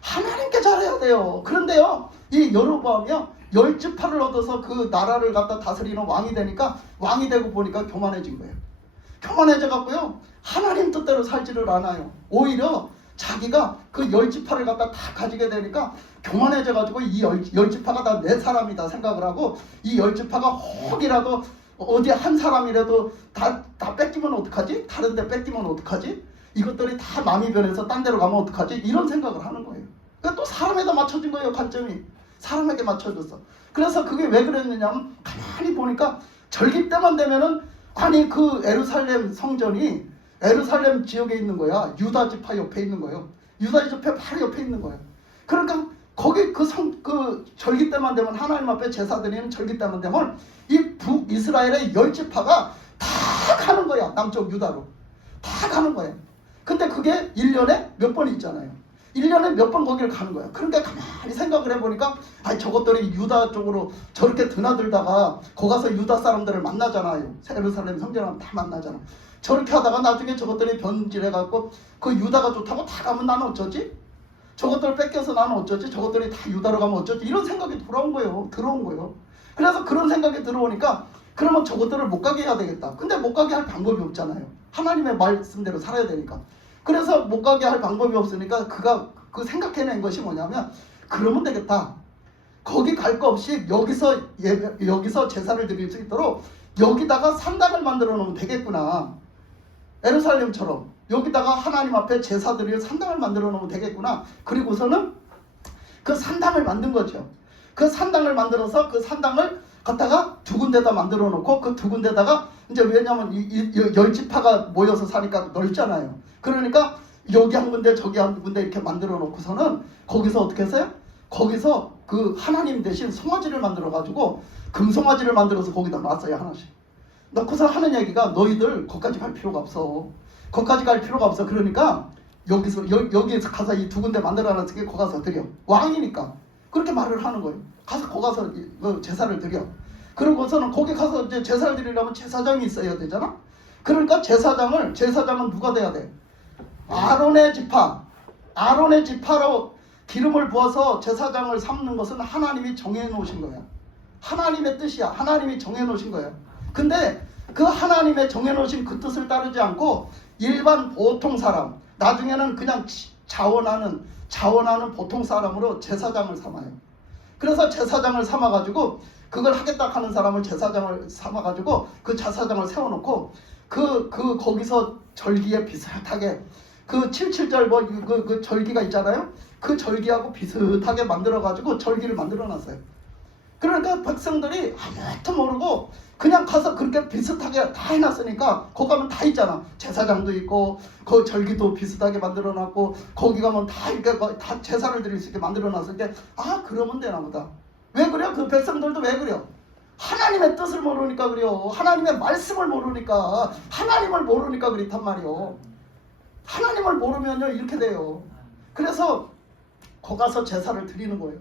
하나님께 잘해야 돼요. 그런데요, 이 여로보암이요 10지파를 얻어서 그 나라를 갖다 다스리는 왕이 되니까, 왕이 되고 보니까 교만해진 거예요. 교만해져 갖고요 하나님 뜻대로 살지를 않아요. 오히려 자기가 그 10지파를 갖다 다 가지게 되니까 교만해져 가지고 이 10지파가 다 내 사람이다 생각을 하고, 이 10지파가 혹이라도 어디 한 사람이라도 다 뺏기면 어떡하지? 다른 데 뺏기면 어떡하지? 이것들이 다 남이 변해서 딴 데로 가면 어떡하지? 이런 생각을 하는 거예요. 그러니까 또 사람에다 맞춰진 거예요. 관점이 사람에게 맞춰졌어. 그래서 그게 왜 그랬느냐면, 가만히 보니까 절기 때만 되면은, 아니 그 에루살렘 성전이 에루살렘 지역에 있는 거야. 유다 지파 옆에 있는 거예요. 유다 지파 바로 옆에 있는 거예요. 그러니까 거기 그 절기 때만 되면, 하나님 앞에 제사 드리는 절기 때만 되면 이 북이스라엘의 10지파가 다 가는 거야. 남쪽 유다로 다 가는 거예요. 근데 그게 1년에 몇 번 있잖아요. 1년에 몇 번 거기를 가는 거야. 그러니까 가만히 생각을 해보니까, 아니 저것들이 유다 쪽으로 저렇게 드나들다가 거기 가서 유다 사람들을 만나잖아요. 예루살렘 성전하면 다 만나잖아. 저렇게 하다가 나중에 저것들이 변질해갖고 그 유다가 좋다고 다 가면 나는 어쩌지? 저것들 뺏겨서 나는 어쩌지? 저것들이 다 유다로 가면 어쩌지? 이런 생각이 들어온 거예요. 그래서 그런 생각이 들어오니까, 그러면 저것들을 못 가게 해야 되겠다. 근데 못 가게 할 방법이 없잖아요. 하나님의 말씀대로 살아야 되니까. 그래서 못 가게 할 방법이 없으니까 그가 그 생각해낸 것이 뭐냐면, 그러면 되겠다. 거기 갈 거 없이 여기서 제사를 드릴 수 있도록 여기다가 산당을 만들어 놓으면 되겠구나. 예루살렘처럼 여기다가 하나님 앞에 제사 드릴 산당을 만들어 놓으면 되겠구나. 그리고서는 그 산당을 만든 거죠. 그 산당을 만들어서 그 산당을 갖다가 두 군데다 만들어 놓고, 그 두 군데다가 이제, 왜냐면 이 10지파가 모여서 사니까 넓잖아요. 그러니까 여기 한 군데 저기 한 군데 이렇게 만들어 놓고서는 거기서 어떻게 했어요? 거기서 그 하나님 대신 송아지를 만들어 가지고 금송아지를 만들어서 거기다 놨어요. 하나씩 넣고서 하는 얘기가, 너희들 거기까지 갈 필요가 없어. 거기까지 갈 필요가 없어. 그러니까 여기에서 가서 이 두 군데 만들어 놨으니까 거기 가서 드려. 왕이니까 그렇게 말을 하는 거예요. 가서 거기 가서 제사를 드려. 그러고서는 거기 가서 이제 제사를 드리려면 제사장이 있어야 되잖아. 그러니까 제사장은 누가 돼야 돼? 아론의 지파로 기름을 부어서 제사장을 삼는 것은 하나님이 정해놓으신 거야. 하나님의 뜻이야. 하나님이 정해놓으신 거야. 근데 그 하나님의 정해놓으신 그 뜻을 따르지 않고 일반 보통 사람, 나중에는 그냥 자원하는 보통 사람으로 제사장을 삼아요. 그래서 제사장을 삼아가지고, 그걸 하겠다 하는 사람을 제사장을 삼아가지고 그 제사장을 세워놓고, 거기서 절기에 비슷하게 그 77절 그 절기가 있잖아요. 그 절기하고 비슷하게 만들어가지고 절기를 만들어놨어요. 그러니까 백성들이 아무것도 모르고 그냥 가서 그렇게 비슷하게 다 해놨으니까, 거기 가면 다 있잖아. 제사장도 있고 그 절기도 비슷하게 만들어놨고, 거기 가면 다 이렇게 다 제사를 드릴 수 있게 만들어놨을 때, 아 그러면 되나 보다. 왜 그래요? 그 백성들도 왜 그래요? 하나님의 뜻을 모르니까 그래요. 하나님의 말씀을 모르니까, 하나님을 모르니까 그렇단 말이요. 하나님을 모르면요 이렇게 돼요. 그래서 거기 가서 제사를 드리는 거예요.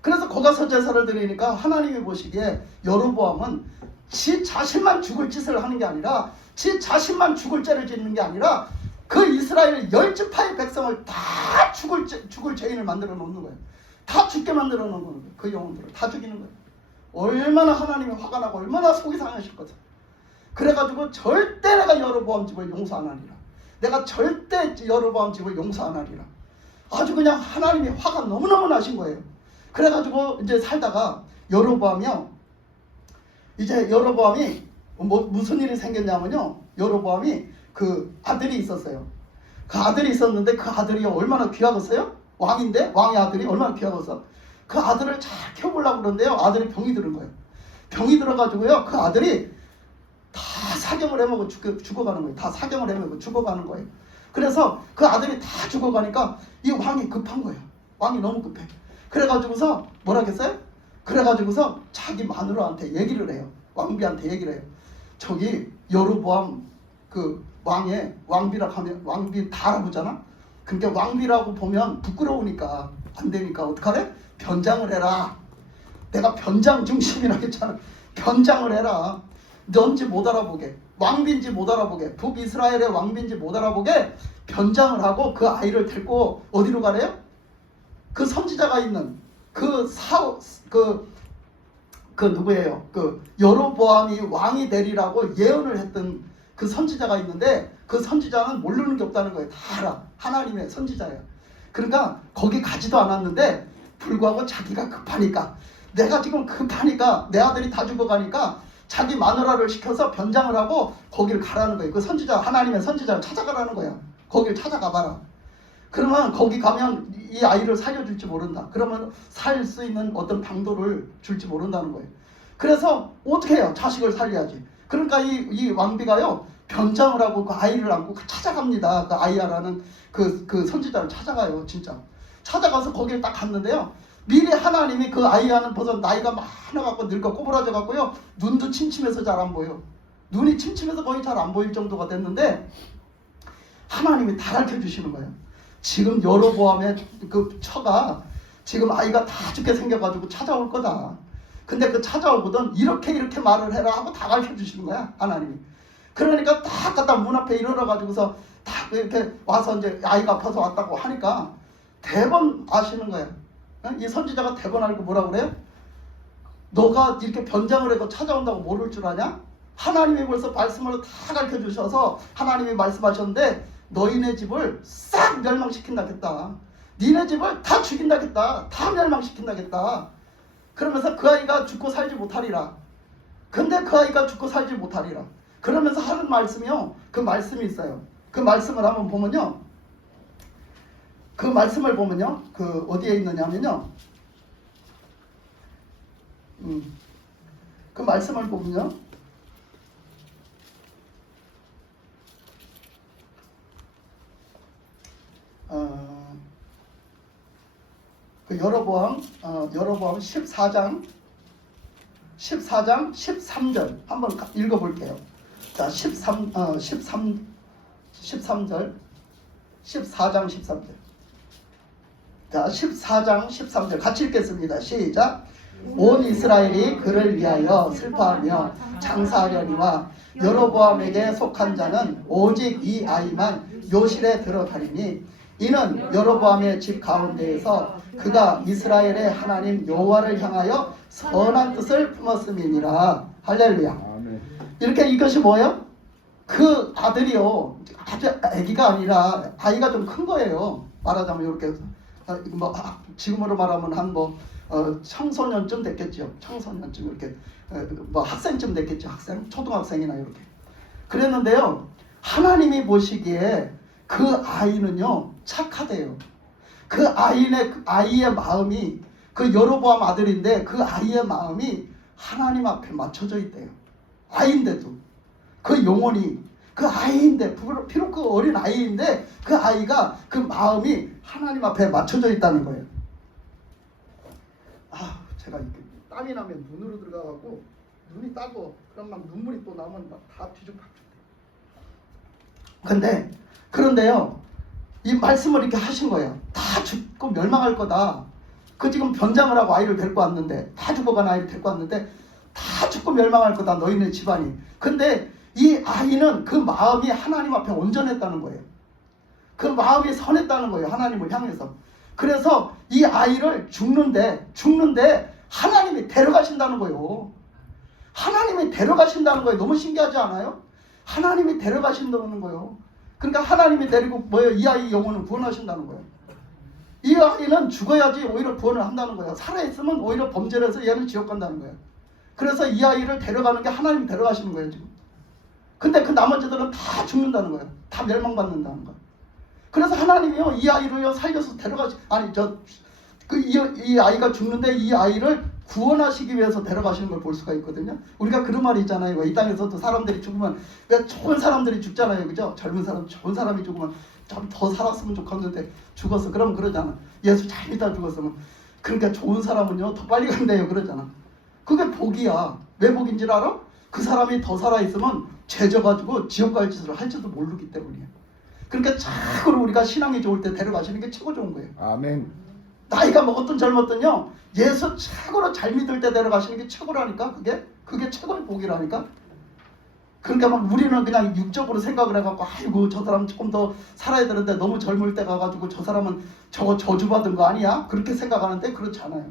그래서 거기 가서 제사를 드리니까 하나님이 보시기에 여로보암은 지 자신만 죽을 짓을 하는 게 아니라, 지 자신만 죽을 죄를 짓는 게 아니라 그 이스라엘 10지파의 백성을 다 죽을 죄인을 만들어 놓는 거예요. 다 죽게 만들어 놓는 거예요. 그 영혼들을 다 죽이는 거예요. 얼마나 하나님이 화가 나고 얼마나 속이 상하실 거죠. 그래가지고 절대 내가 여로보암 집을 용서 안 하리라. 내가 절대 여로보암 집을 용서 안 하리라. 아주 그냥 하나님이 화가 너무너무 나신 거예요. 그래가지고 이제 살다가 여로보암이요. 이제 여로보암이 무슨 일이 생겼냐면요. 여로보암이 그 아들이 있었어요. 그 아들이 있었는데 그 아들이 얼마나 귀하겠어요? 왕인데 왕의 아들이 얼마나 귀하겠어? 그 아들을 잘 키워보려고 그러는데요. 아들이 병이 들은 거예요. 병이 들어가지고요. 그 아들이 다 사경을 해먹고 죽어가는 거예요. 다 사경을 해먹고 죽어가는 거예요. 그래서 그 아들이 다 죽어가니까 이 왕이 급한 거예요. 왕이 너무 급해. 그래가지고서 뭐라겠어요? 그래가지고서 자기 마누라한테 얘기를 해요. 왕비한테 얘기를 해요. 저기 여로보암 그 왕의 왕비라고 하면 왕비 다 알아보잖아. 그러니까 왕비라고 보면 부끄러우니까 안 되니까 어떡하래? 변장을 해라. 내가 변장 중심이라고 했잖아. 변장을 해라. 넌지 못 알아보게, 왕비인지 못 알아보게, 북이스라엘의 왕비인지 못 알아보게 변장을 하고 그 아이를 데리고 어디로 가래요? 그 선지자가 있는 그 누구예요? 그 여로보암이 왕이 되리라고 예언을 했던 그 선지자가 있는데 그 선지자는 모르는 게 없다는 거예요. 다 알아. 하나님의 선지자예요. 그러니까 거기 가지도 않았는데 불구하고 자기가 급하니까, 내가 지금 급하니까 내 아들이 다 죽어가니까 자기 마누라를 시켜서 변장을 하고 거기를 가라는 거예요. 그 선지자, 하나님의 선지자를 찾아가라는 거야. 거기를 찾아가 봐라. 그러면 거기 가면 이 아이를 살려줄지 모른다. 그러면 살 수 있는 어떤 방도를 줄지 모른다는 거예요. 그래서 어떻게 해요? 자식을 살려야지. 그러니까 이 왕비가요, 변장을 하고 그 아이를 안고 찾아갑니다. 그 아이야라는 그 선지자를 찾아가요. 진짜 찾아가서 거기를 딱 갔는데요, 미리 하나님이 그 아이야는 벌써 나이가 많아갖고 늙어 꼬부라져 갖고요, 눈도 침침해서 잘 안 보여. 눈이 침침해서 거의 잘 안 보일 정도가 됐는데 하나님이 다 가르쳐 주시는 거예요. 지금 여로보암의 그 처가 지금 아이가 다 죽게 생겨가지고 찾아올 거다. 근데 그 찾아오거든 이렇게 말을 해라 하고 다 가르쳐 주시는 거야, 하나님이. 그러니까 딱 갖다 문 앞에 이르러가지고서 딱 이렇게 와서 이제 아이가 아파서 왔다고 하니까 대번 아시는 거야. 이 선지자가 대번 알고 뭐라고 그래요? 너가 이렇게 변장을 해도 찾아온다고 모를 줄 아냐? 하나님이 벌써 말씀을 다 가르쳐 주셔서 하나님이 말씀하셨는데 너희네 집을 싹 멸망시킨다겠다. 니네 집을 다 죽인다겠다. 다 멸망시킨다겠다. 그러면서 그 아이가 죽고 살지 못하리라. 근데 그 아이가 죽고 살지 못하리라. 그러면서 하는 말씀이요, 그 말씀이 있어요. 그 말씀을 한번 보면요, 그 말씀을 보면요, 그 어디에 있느냐면요, 그 말씀을 보면요, 그 여로보암 14장 13절 한번 읽어볼게요. 자, 13절 14장 13절. 자, 14장 13절 같이 읽겠습니다. 시작. 온 이스라엘이 그를 위하여 슬퍼하며 장사하려니와 여로보암에게 속한 자는 오직 이 아이만 요실에 들어가리니 이는 여로보암의 집 가운데에서 그가 이스라엘의 하나님 여호와를 향하여 선한 뜻을 품었음이니라. 할렐루야. 아멘. 이렇게 이것이 뭐예요? 그 아들이요, 아주 아기가 아니라 아이가 좀 큰 거예요. 말하자면 이렇게 지금으로 말하면 한 청소년쯤 됐겠죠. 청소년쯤 이렇게 학생쯤 됐겠죠. 학생, 초등학생이나 이렇게. 그랬는데요, 하나님이 보시기에 그 아이는요 착하대요. 그 아이의 마음이, 그 여로보암 아들인데 그 아이의 마음이 하나님 앞에 맞춰져 있대요. 아이인데도 그 영혼이, 그 아이인데, 비록 그 어린 아이인데 그 아이가 그 마음이 하나님 앞에 맞춰져 있다는 거예요. 제가 이렇게 땀이 나면 눈으로 들어가갖고 눈이 따고 그럼 막 눈물이 또 나면 막 다 뒤죽박죽. 그런데요, 이 말씀을 이렇게 하신 거예요. 다 죽고 멸망할 거다. 그 지금 변장을 하고 아이를 데리고 왔는데, 다 죽어간 아이를 데리고 왔는데 다 죽고 멸망할 거다, 너희네 집안이. 근데 이 아이는 그 마음이 하나님 앞에 온전했다는 거예요. 그 마음이 선했다는 거예요. 하나님을 향해서. 그래서 이 아이를 죽는데 하나님이 데려가신다는 거예요. 하나님이 데려가신다는 거예요. 너무 신기하지 않아요? 하나님이 데려가신다는 거예요. 그러니까 하나님이 데리고 뭐예요? 이 아이 영혼을 구원하신다는 거예요. 이 아이는 죽어야지 오히려 구원을 한다는 거예요. 살아있으면 오히려 범죄를 해서 얘는 지옥 간다는 거예요. 그래서 이 아이를 데려가는 게 하나님이 데려가시는 거예요 지금. 근데 그 나머지들은 다 죽는다는 거예요. 다 멸망받는다는 거예요. 그래서 하나님이요 이 아이를요 살려서 이 아이가 죽는데 이 아이를 구원하시기 위해서 데려가시는 걸 볼 수가 있거든요. 우리가 그런 말이 있잖아요. 이 땅에서도 사람들이 죽으면 왜 좋은 사람들이 죽잖아요, 그죠? 젊은 사람, 좋은 사람이 죽으면 좀 더 살았으면 좋겠는데 죽었어. 그러면 그러잖아. 예수 잘 믿다 죽었으면. 그러니까 좋은 사람은요 더 빨리 간대요, 그러잖아. 그게 복이야. 왜 복인 줄 알아? 그 사람이 더 살아 있으면 죄져가지고 지옥 갈 짓을 할지도 모르기 때문이에요. 그러니까 참으로 우리가 신앙이 좋을 때 데려가시는 게 최고 좋은 거예요. 아멘. 나이가 먹었든 젊었든요 예수 최고로 잘 믿을 때 데려가시는 게 최고라니까. 그게 최고의 복이라니까. 그러니까 막 우리는 그냥 육적으로 생각을 해갖고 아이고 저 사람 조금 더 살아야 되는데 너무 젊을 때 가가지고 저 사람은 저거 저주받은 거 아니야? 그렇게 생각하는데 그렇지 않아요.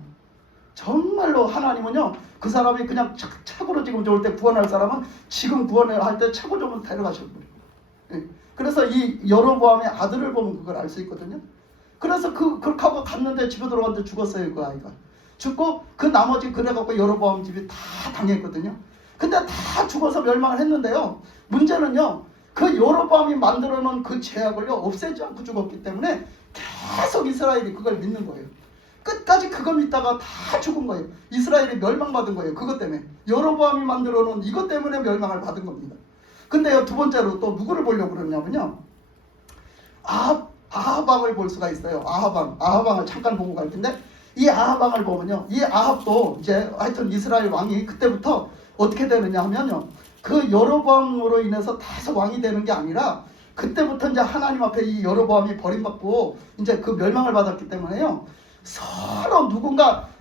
정말로 하나님은요 그 사람이 그냥 최고로 지금 좋을 때 구원할 사람은 지금 구원을 할 때 최고 좋은 데려가시는 거예요. 예. 그래서 이 여로보암의 아들을 보면 그걸 알 수 있거든요. 그래서 그렇게 하고 갔는데 집에 들어갔는데 죽었어요. 그 아이가 죽고 그 나머지 그래갖고 여로보암 집이 다 당했거든요. 근데 다 죽어서 멸망을 했는데요 문제는요 그 여로보암이 만들어 놓은 그 죄악을요 없애지 않고 죽었기 때문에 계속 이스라엘이 그걸 믿는 거예요. 끝까지 그걸 믿다가 다 죽은 거예요. 이스라엘이 멸망받은 거예요. 그것 때문에 여로보암이 만들어 놓은 이것 때문에 멸망을 받은 겁니다. 근데요 두 번째로 또 누구를 보려고 그러냐면요 아합왕을 볼 수가 있어요. 아합왕을 잠깐 보고 갈 텐데 이 아합왕을 보면요 이 아합도 이제 하여튼 이스라엘 왕이 그때부터 어떻게 되느냐 하면요 그 여로보암으로 인해서 계속 왕이 되는 게 아니라 그때부터 이제 하나님 앞에 이 여로보암이 버림받고 이제 그 멸망을 받았기 때문에요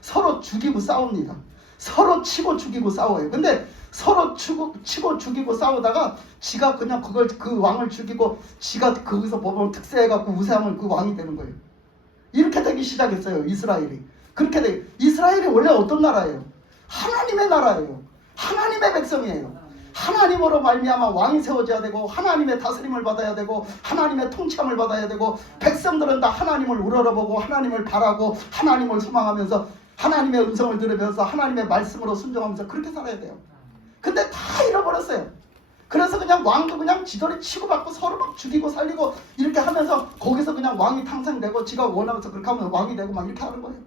서로 죽이고 싸웁니다. 서로 치고 죽이고 싸워요. 근데 서로 치고 죽이고 싸우다가 지가 그냥 그 왕을 죽이고 지가 거기서 법을 특세해갖고 우세하면 그 왕이 되는 거예요. 이렇게 되기 시작했어요. 이스라엘이. 그렇게 돼. 이스라엘이 원래 어떤 나라예요? 하나님의 나라예요. 하나님의 백성이에요. 하나님으로 말미암아 왕이 세워져야 되고 하나님의 다스림을 받아야 되고 하나님의 통치함을 받아야 되고 백성들은 다 하나님을 우러러보고 하나님을 바라고 하나님을 소망하면서 하나님의 음성을 들으면서 하나님의 말씀으로 순종하면서 그렇게 살아야 돼요. 근데 다 잃어버렸어요. 그래서 그냥 왕도 그냥 지들이 치고받고 서로 막 죽이고 살리고 이렇게 하면서 거기서 그냥 왕이 탕생되고 지가 원하면서 그렇게 하면 왕이 되고 막 이렇게 하는 거예요.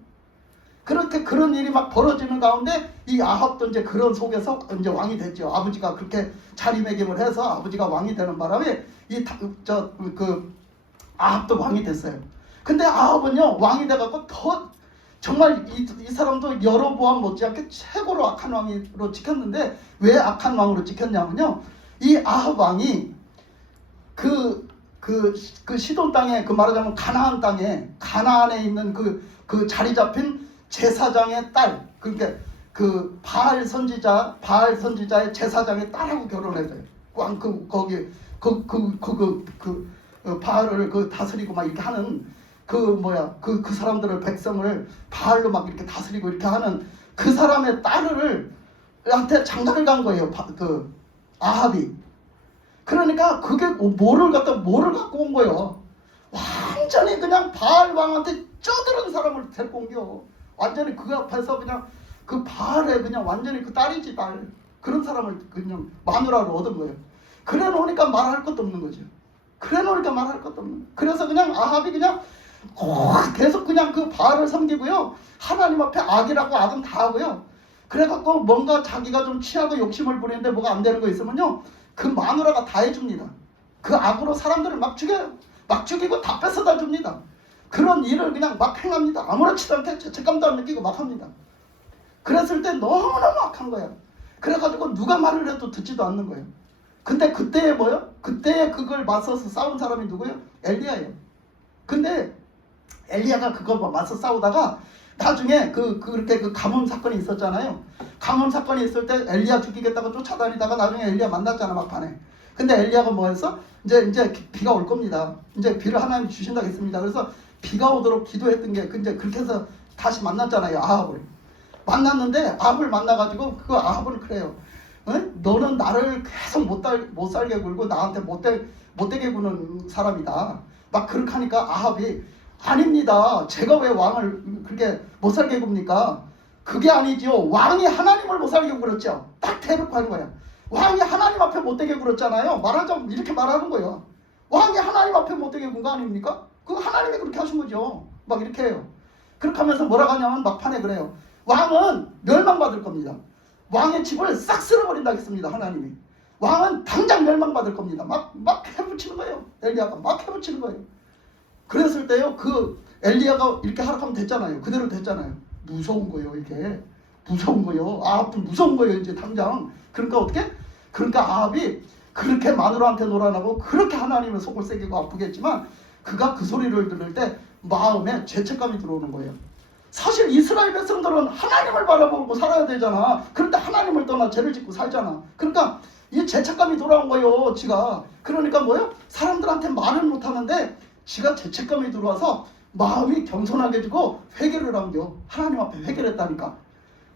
그렇게 그런 일이 막 벌어지는 가운데 이 아합도 이제 그런 속에서 이제 왕이 됐죠. 아버지가 그렇게 자리매김을 해서 아버지가 왕이 되는 바람에 아합도 왕이 됐어요. 근데 아합은요 왕이 돼갖고 더 정말 이 사람도 여로보암 못지않게 최고로 악한 왕으로 찍혔는데 왜 악한 왕으로 찍혔냐면요 이 아합 왕이 그 시돈 땅에 그 말하자면 가나안 땅에 가나안에 있는 그 자리 잡힌 제사장의 딸 그러니까 그 바알 선지자의 제사장의 딸하고 결혼했어요. 거기 바알을 다스리고 막 이렇게 하는 그 사람들을 백성을 바알로 막 이렇게 다스리고 이렇게 하는 그 사람의 딸을 한테 장가를 간 거예요. 그 아합이. 그러니까 그게 뭐를 갖고 온 거예요. 완전히 그냥 바알 왕한테 쩌들은 사람을 데리고 옮겨. 완전히 그 앞에서 그냥 그 바알에 그냥 완전히 그 딸이지 딸. 그런 사람을 그냥 마누라로 얻은 거예요. 그래 놓으니까 말할 것도 없는 거죠. 그래서 그냥 아합이 그냥 계속 그냥 그 바알을 섬기고요. 하나님 앞에 악이라고 악은 다 하고요. 그래갖고 뭔가 자기가 좀 취하고 욕심을 부리는데 뭐가 안 되는 거 있으면요. 그 마누라가 다 해줍니다. 그 악으로 사람들을 막 죽여요. 막 죽이고 다 뺏어다 줍니다. 그런 일을 그냥 막 행합니다. 아무렇지도 않게 죄책감도 안 느끼고 막 합니다. 그랬을 때 너무너무 악한 거예요. 그래가지고 누가 말을 해도 듣지도 않는 거예요. 근데 그때에 그때에 그걸 맞서서 싸운 사람이 누구예요? 엘리야예요. 근데 엘리야가 그걸 맞서 싸우다가 나중에 그렇게 그 가뭄 사건이 있었잖아요. 가뭄 사건이 있을 때 엘리야 죽이겠다고 쫓아다니다가 나중에 엘리야 만났잖아 막판에. 근데 엘리야가 뭐 했어? 이제 비가 올 겁니다. 이제 비를 하나님이 주신다고 했습니다. 그래서 비가 오도록 기도했던 게 이제 그렇게 해서 다시 만났잖아요. 아합을. 만났는데 아합을 만나가지고 그 아합은 그래요. 응? 너는 나를 계속 못 살게 굴고 나한테 못되게 구는 사람이다. 막 그렇게 하니까 아합이 아닙니다. 제가 왜 왕을 그렇게 못 살게 굽니까? 그게 아니지요. 왕이 하나님을 못 살게 굴었죠. 딱 대놓고 하는 거야. 왕이 하나님 앞에 못되게 굴었잖아요. 말하자면 이렇게 말하는 거예요. 왕이 하나님 앞에 못되게 군 거 아닙니까? 그 하나님이 그렇게 하신 거죠. 막 이렇게 해요. 그렇게 하면서 뭐라고 하냐면 막판에 그래요. 왕은 멸망받을 겁니다. 왕의 집을 싹 쓸어버린다 했습니다. 하나님이. 왕은 당장 멸망받을 겁니다. 막 해붙이는 거예요. 엘리야가 막 해붙이는 거예요. 그랬을 때요. 그 엘리야가 이렇게 하락하면 됐잖아요. 그대로 됐잖아요. 무서운 거예요. 이게. 무서운 거예요. 아합도 무서운 거예요. 이제 당장. 그러니까 어떻게? 그러니까 아합이 그렇게 마누라한테 놀아나고 그렇게 하나님의 속을 새기고 아프겠지만 그가 그 소리를 들을 때 마음에 죄책감이 들어오는 거예요. 사실 이스라엘 백성들은 하나님을 바라보고 살아야 되잖아. 그런데 하나님을 떠나 죄를 짓고 살잖아. 그러니까 이 죄책감이 돌아온 거예요. 지가. 그러니까 뭐요? 사람들한테 말을 못하는데 지가 죄책감이 들어와서 마음이 겸손하게지고 회개를 한겨. 하나님 앞에 회개를 했다니까.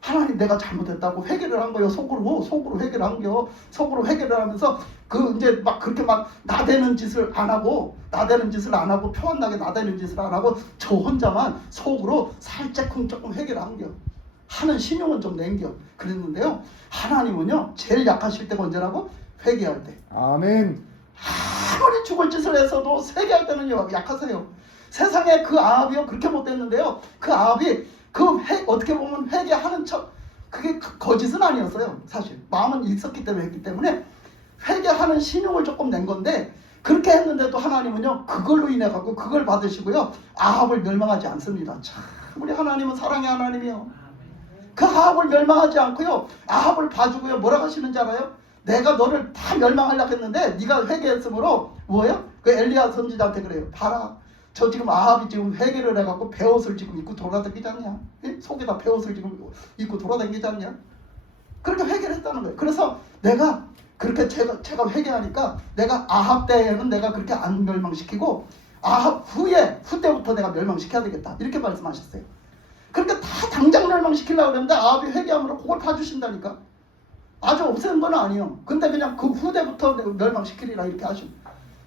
하나님 내가 잘못했다고 회개를 한 거예요. 속으로 회개를 한겨. 속으로 회개를 하면서 그 이제 막 그렇게 막 나대는 짓을 안 하고 평안나게 나대는 짓을 안 하고 저 혼자만 속으로 살짝쿵 조금 회개를 한겨. 하는 신용은 좀 nen겨. 그랬는데요. 하나님은요. 제일 약하실 때가 언제라고? 회개할 때. 아멘. 아무리 죽을 짓을 했어도 회개할 때는 약하세요. 세상에 그 아합이요. 그렇게 못됐는데요. 그 아합이 어떻게 보면 회개하는 척 그게 거짓은 아니었어요. 사실 마음은 있었기 때문에 했기 때문에 회개하는 신용을 조금 낸 건데 그렇게 했는데도 하나님은요 그걸로 인해 갖고 그걸 받으시고요 아합을 멸망하지 않습니다. 참 우리 하나님은 사랑의 하나님이요. 그 아합을 멸망하지 않고요 아합을 봐주고요 뭐라고 하시는지 알아요? 내가 너를 다 멸망하려고 했는데 네가 회개했으므로 뭐예요? 그 엘리야 선지자한테 그래요. 봐라. 저 지금 아합이 지금 회개를 해갖고 베옷을 지금 입고 돌아다니지 않냐? 속에다 베옷을 지금 입고 돌아다니지 않냐? 그렇게 회개를 했다는 거예요. 그래서 내가 그렇게 제가 회개하니까 내가 아합 때에는 내가 그렇게 안 멸망시키고 아합 후 때부터 내가 멸망시켜야 되겠다. 이렇게 말씀하셨어요. 그러니까 다 당장 멸망시키려고 그랬는데 아합이 회개함으로 그걸 봐주신다니까. 아주 없애는 건 아니에요. 근데 그냥 그 후대부터 멸망시키리라 이렇게 하시고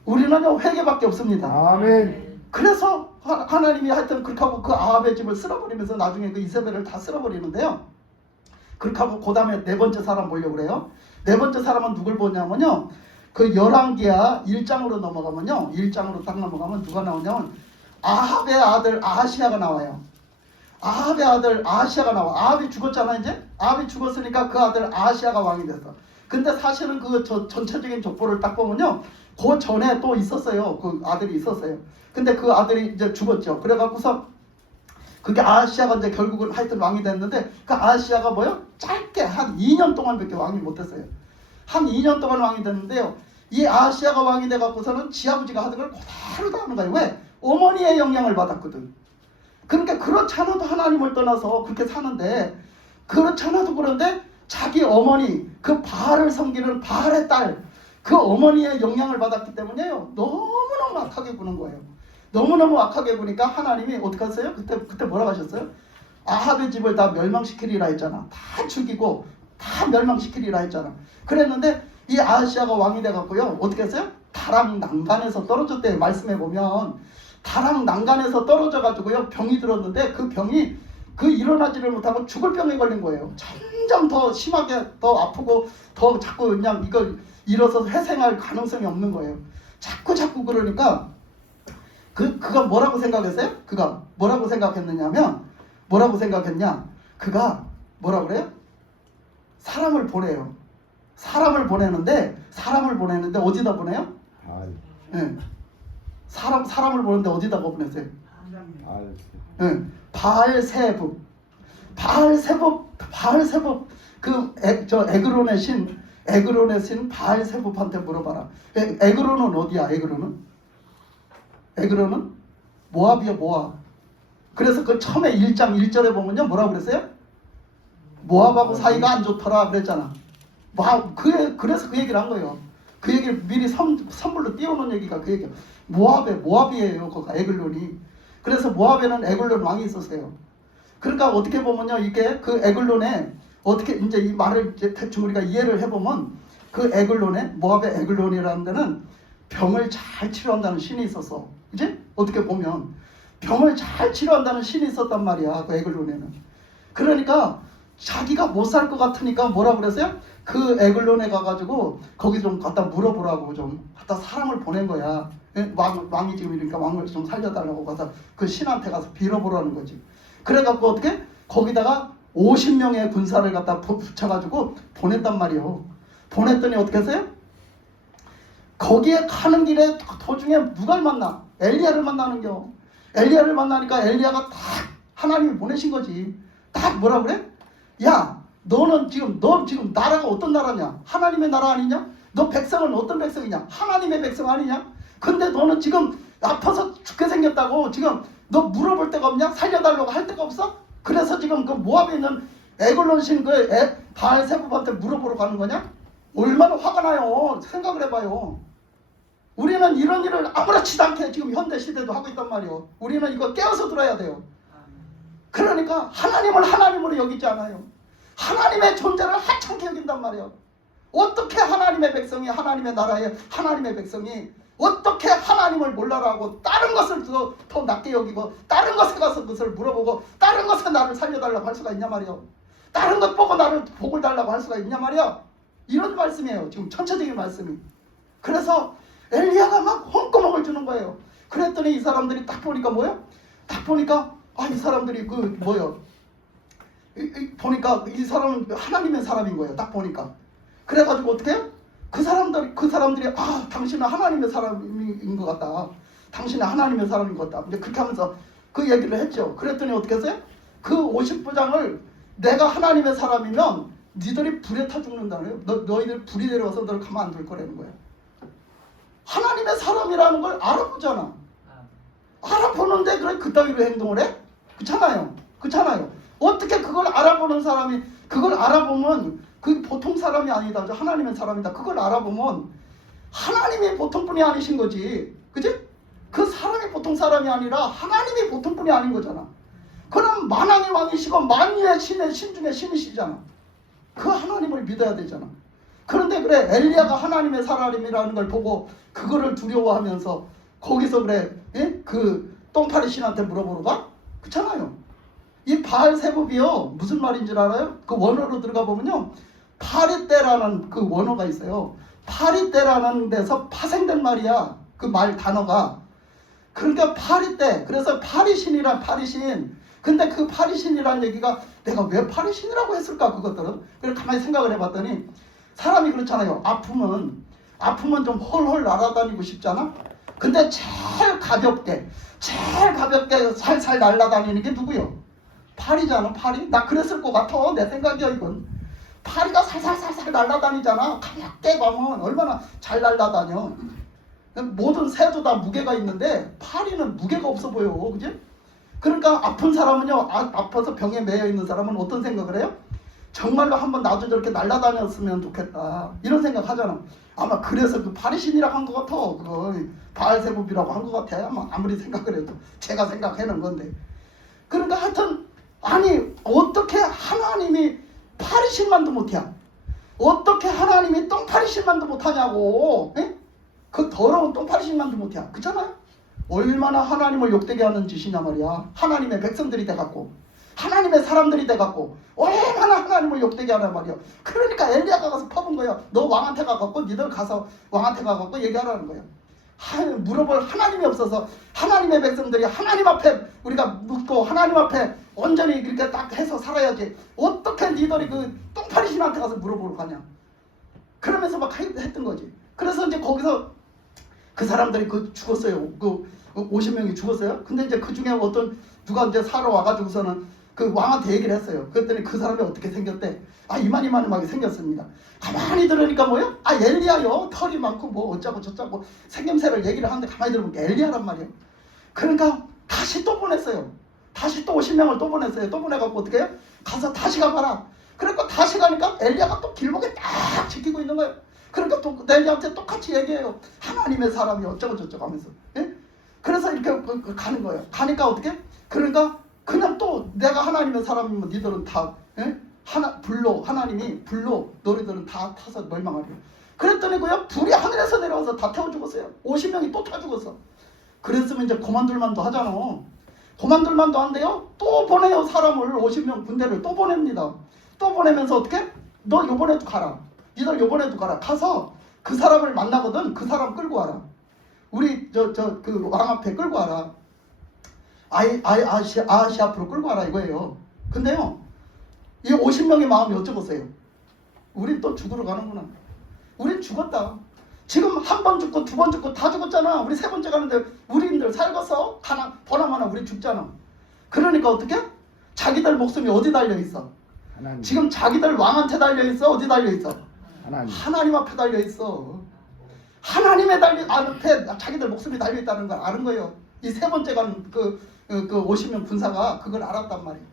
우리는 회개밖에 없습니다. 아멘. 그래서 하나님이 하여튼 그렇게 하고 그 아합의 집을 쓸어버리면서 나중에 그 이세벨을 다 쓸어버리는데요. 그렇게 하고 그 다음에 네 번째 사람 보려고 그래요. 네 번째 사람은 누굴 보냐면요. 그 열왕기하 1장으로 넘어가면요. 1장으로 딱 넘어가면 누가 나오냐면 아합의 아들 아하시야가 나와요. 아합의 아들 아하시야가 나와. 아합이 죽었잖아 이제. 아합이 죽었으니까 그 아들 아하시야가 왕이 됐어. 근데 사실은 그 전체적인 족보를 딱 보면요. 그 전에 또 있었어요. 그 아들이 있었어요. 근데 그 아들이 이제 죽었죠. 그래갖고서 그게 아하시야가 이제 결국은 하여튼 왕이 됐는데 그 아하시야가 뭐요? 짧게 한 2년 동안밖에 왕이 못했어요. 한 2년 동안 왕이 됐는데요. 이 아하시야가 왕이 돼갖고서는 지아버지가 하던 걸 그대로 다 하는 거예요. 왜? 어머니의 영향을 받았거든. 그러니까 그렇지 않아도 하나님을 떠나서 그렇게 사는데 그렇지 않아도 그런데 자기 어머니 그 바알을 섬기는 바알의 딸 그 어머니의 영향을 받았기 때문에요. 너무너무 악하게 구는 거예요. 너무너무 악하게 구니까 하나님이 어떻게 하세요? 그때 뭐라고 하셨어요? 아합의 집을 다 멸망시키리라 했잖아. 다 죽이고 다 멸망시키리라 했잖아. 그랬는데 이 아하시야가 왕이 돼갖고요. 어떻게 했어요? 다락 난간에서 떨어졌대요. 말씀해 보면 다락 난간에서 떨어져가지고요. 병이 들었는데 그 병이 일어나지를 못하고 죽을 병에 걸린 거예요. 점점 더 심하게 더 아프고 더 자꾸 그냥 이걸 일어서서 회생할 가능성이 없는 거예요. 자꾸 그러니까 그가 뭐라고 생각했어요? 그가 뭐라고 생각했느냐면 뭐라고 생각했냐? 그가 뭐라 그래요? 사람을 보내요. 사람을 보내는데 어디다 보내요? 네. 사람을 보내는데 어디다가 보내세요? 네. 바알세북 그 에그론의 신 바알세북한테 물어봐라. 에그론은 어디야? 에그론은 모압이요. 모압. 그래서 그 처음에 1장 1절에 보면요 뭐라고 그랬어요? 모압하고 사이가 안 좋더라 그랬잖아. 그래서 그 얘기를 한 거예요. 그 얘기를 미리 선물로 띄워놓은 얘기가 그 얘기야. 모압이에요. 거가 에글론이. 그래서 모압에는 에글론 왕이 있었어요. 그러니까 어떻게 보면요, 이게 그 에글론에 어떻게 이제 이 말을 이제 대충 우리가 이해를 해보면 그 에글론에 모압의 에글론이라는 데는 병을 잘 치료한다는 신이 있었어. 그지? 어떻게 보면 병을 잘 치료한다는 신이 있었단 말이야. 그 에글론에는. 그러니까 자기가 못 살 것 같으니까 뭐라 그랬어요? 그 에글론에 가가지고 거기 좀 갖다 물어보라고 좀 갖다 사람을 보낸 거야. 왕이 지금 이러니까 왕을 좀 살려달라고 가서 그 신한테 가서 빌어보라는 거지. 그래갖고 어떻게 거기다가 50명의 군사를 갖다 붙여가지고 보냈단 말이에요. 보냈더니 어떻게 했어요? 거기에 가는 길에 도중에 누가 만나? 엘리야를 만나는겨. 엘리야를 만나니까 엘리야가 딱 하나님이 보내신 거지. 딱 뭐라 그래? 야, 너 지금 나라가 어떤 나라냐? 하나님의 나라 아니냐? 너 백성은 어떤 백성이냐? 하나님의 백성 아니냐? 근데 너는 지금 아파서 죽게 생겼다고 지금 너 물어볼 데가 없냐? 살려달라고 할 데가 없어? 그래서 지금 그 모압에 있는 에글론 신 그 바알세붑한테 물어보러 가는 거냐? 얼마나 화가 나요. 생각을 해봐요. 우리는 이런 일을 아무렇지도 않게 지금 현대 시대도 하고 있단 말이에요. 우리는 이거 깨어서 들어야 돼요. 그러니까 하나님을 하나님으로 여기지 않아요. 하나님의 존재를 하찮게 여긴단 말이에요. 어떻게 하나님의 백성이 하나님의 나라의 하나님의 백성이 어떻게 하나님을 몰라라고 다른 것을 더 낮게 여기고 다른 것에 가서 그것을 물어보고 다른 것에 나를 살려달라고 할 수가 있냐 말이에요. 다른 것 보고 나를 복을 달라고 할 수가 있냐 말이야. 이런 말씀이에요. 지금 전체적인 말씀이. 그래서 엘리야가 막 홍구멍을 주는 거예요. 그랬더니 이 사람들이 딱 보니까 뭐예요? 딱 보니까 이 사람들이 보니까 이 사람은 하나님의 사람인 거예요. 딱 보니까. 그래가지고 어떻게 해요? 그 사람들이 당신은 하나님의 사람인 것 같다. 당신은 하나님의 사람인 것 같다. 이제 그렇게 하면서 그 얘기를 했죠. 그랬더니 어떻게 했어요? 그 50부장을 내가 하나님의 사람이면 니들이 불에 타 죽는다는 거예요. 너희들 불이 내려와서 너를 가만 안 둘 거라는 거예요. 하나님의 사람이라는 걸 알아보잖아. 알아보는데 그래 그따위로 행동을 해? 그렇잖아요. 어떻게 그걸 알아보는 사람이 그걸 알아보면 그 보통 사람이 아니다. 하나님의 사람이다. 그걸 알아보면 하나님이 보통분이 아니신 거지. 그지? 그 사람이 보통 사람이 아니라 하나님이 보통분이 아닌 거잖아. 그럼 만왕의 왕이시고 만유의 신 중에 신이시잖아. 그 하나님을 믿어야 되잖아. 그런데 그래 엘리야가 하나님의 사람이라는 걸 보고 그거를 두려워하면서 거기서 그래 그 똥파리 신한테 물어보러 가? 그렇잖아요. 이 바알세붑이요 무슨 말인 줄 알아요? 그 원어로 들어가 보면요 파리떼라는 그 원어가 있어요. 파리떼라는 데서 파생된 말이야. 그 말 단어가. 그러니까 파리떼. 그래서 파리신이란 파리신. 근데 그 파리신이라는 얘기가 내가 왜 파리신이라고 했을까 그것들은. 그래서 가만히 생각을 해봤더니 사람이 그렇잖아요. 아프면 좀 홀홀 날아다니고 싶잖아. 근데 제일 가볍게 살살 날아다니는 게 누구요? 파리잖아. 파리. 나 그랬을 것 같아. 내 생각이야 이건. 파리가 살살살살 날아다니잖아. 가볍게 가면 얼마나 잘 날아다녀. 모든 새도 다 무게가 있는데 파리는 무게가 없어 보여. 그지? 그러니까 아픈 사람은요. 아파서 병에 매여 있는 사람은 어떤 생각을 해요? 정말로 한번 나도 저렇게 날아다녔으면 좋겠다. 이런 생각 하잖아. 아마 그래서 그 파리신이라고 한 것 같아. 그거 바알세붑이라고 한 것 같아. 아무리 생각을 해도 제가 생각해놓은 건데. 그러니까 하여튼 아니 어떻게 하나님이 파리신만도 못해? 어떻게 하나님이 똥파리신만도 못하냐고. 그 더러운 똥파리신만도 못해. 그렇잖아요. 얼마나 하나님을 욕되게 하는 짓이냐 말이야. 하나님의 백성들이 돼갖고 하나님의 사람들이 돼갖고 얼마나 하나님을 욕되게 하란 말이야. 그러니까 엘리야가 가서 퍼본 거야. 너 왕한테 가갖고 니들 가서 왕한테 가갖고 얘기하라는 거야. 물어볼 하나님이 없어서 하나님의 백성들이 하나님 앞에 우리가 묻고 하나님 앞에 온전히 이렇게 딱 해서 살아야지. 어떻게 니들이 그 똥파리 신한테 가서 물어보러 가냐. 그러면서 막 했던 거지. 그래서 이제 거기서 그 사람들이 죽었어요. 그 50명이 죽었어요. 근데 이제 그 중에 어떤 누가 이제 사러 와가지고서는 그 왕한테 얘기를 했어요. 그랬더니 그 사람이 어떻게 생겼대? 이만이만하게 생겼습니다. 가만히 들으니까 뭐요? 엘리야요. 털이 많고 뭐 어쩌고 저쩌고 생김새를 얘기를 하는데 가만히 들어보니까 엘리야란 말이에요. 그러니까 다시 또 보냈어요. 다시 또 50명을 또 보냈어요. 또 보내갖고 어떻게 해요? 가서 다시 가봐라. 그러니까 다시 가니까 엘리야가 또 길목에 딱 지키고 있는 거예요. 그러니까 또 엘리야한테 똑같이 얘기해요. 하나님의 사람이 어쩌고 저쩌고 하면서. 예? 그래서 이렇게 가는 거예요. 가니까 어떻게? 그러니까 그냥 또 내가 하나님의 사람이면 니들은 다 예? 하나님이 불로 너희들은 다 타서 멸망하리라. 그랬더니 그냥 불이 하늘에서 내려와서 다 태워 죽었어요. 50명이 또 타 죽었어. 그랬으면 이제 고만둘만도 하잖아. 고만둘만도 한데요. 또 보내요. 사람을 50명 군대를 또 보냅니다. 또 보내면서 어떻게? 너 요번에도 가라. 니들 요번에도 가라. 가서 그 사람을 만나거든. 그 사람 끌고 와라. 우리 그 왕 앞에 끌고 와라. 아하시 앞으로 끌고 와라 이거예요. 근데요. 이 50명의 마음이 어쩌겠어요? 우린 또 죽으러 가는구나. 우린 죽었다. 지금 한 번 죽고 두 번 죽고 다 죽었잖아. 우리 세 번째 가는데 우리들 살겠어? 하나 보나마나 우리 죽잖아. 그러니까 어떻게? 자기들 목숨이 어디 달려있어? 하나님. 지금 자기들 왕한테 달려있어? 어디 달려있어? 하나님 앞에 달려있어. 하나님의 앞에 자기들 목숨이 달려있다는 걸 아는 거예요. 이 세 번째 간 그 50명 군사가 그걸 알았단 말이에요.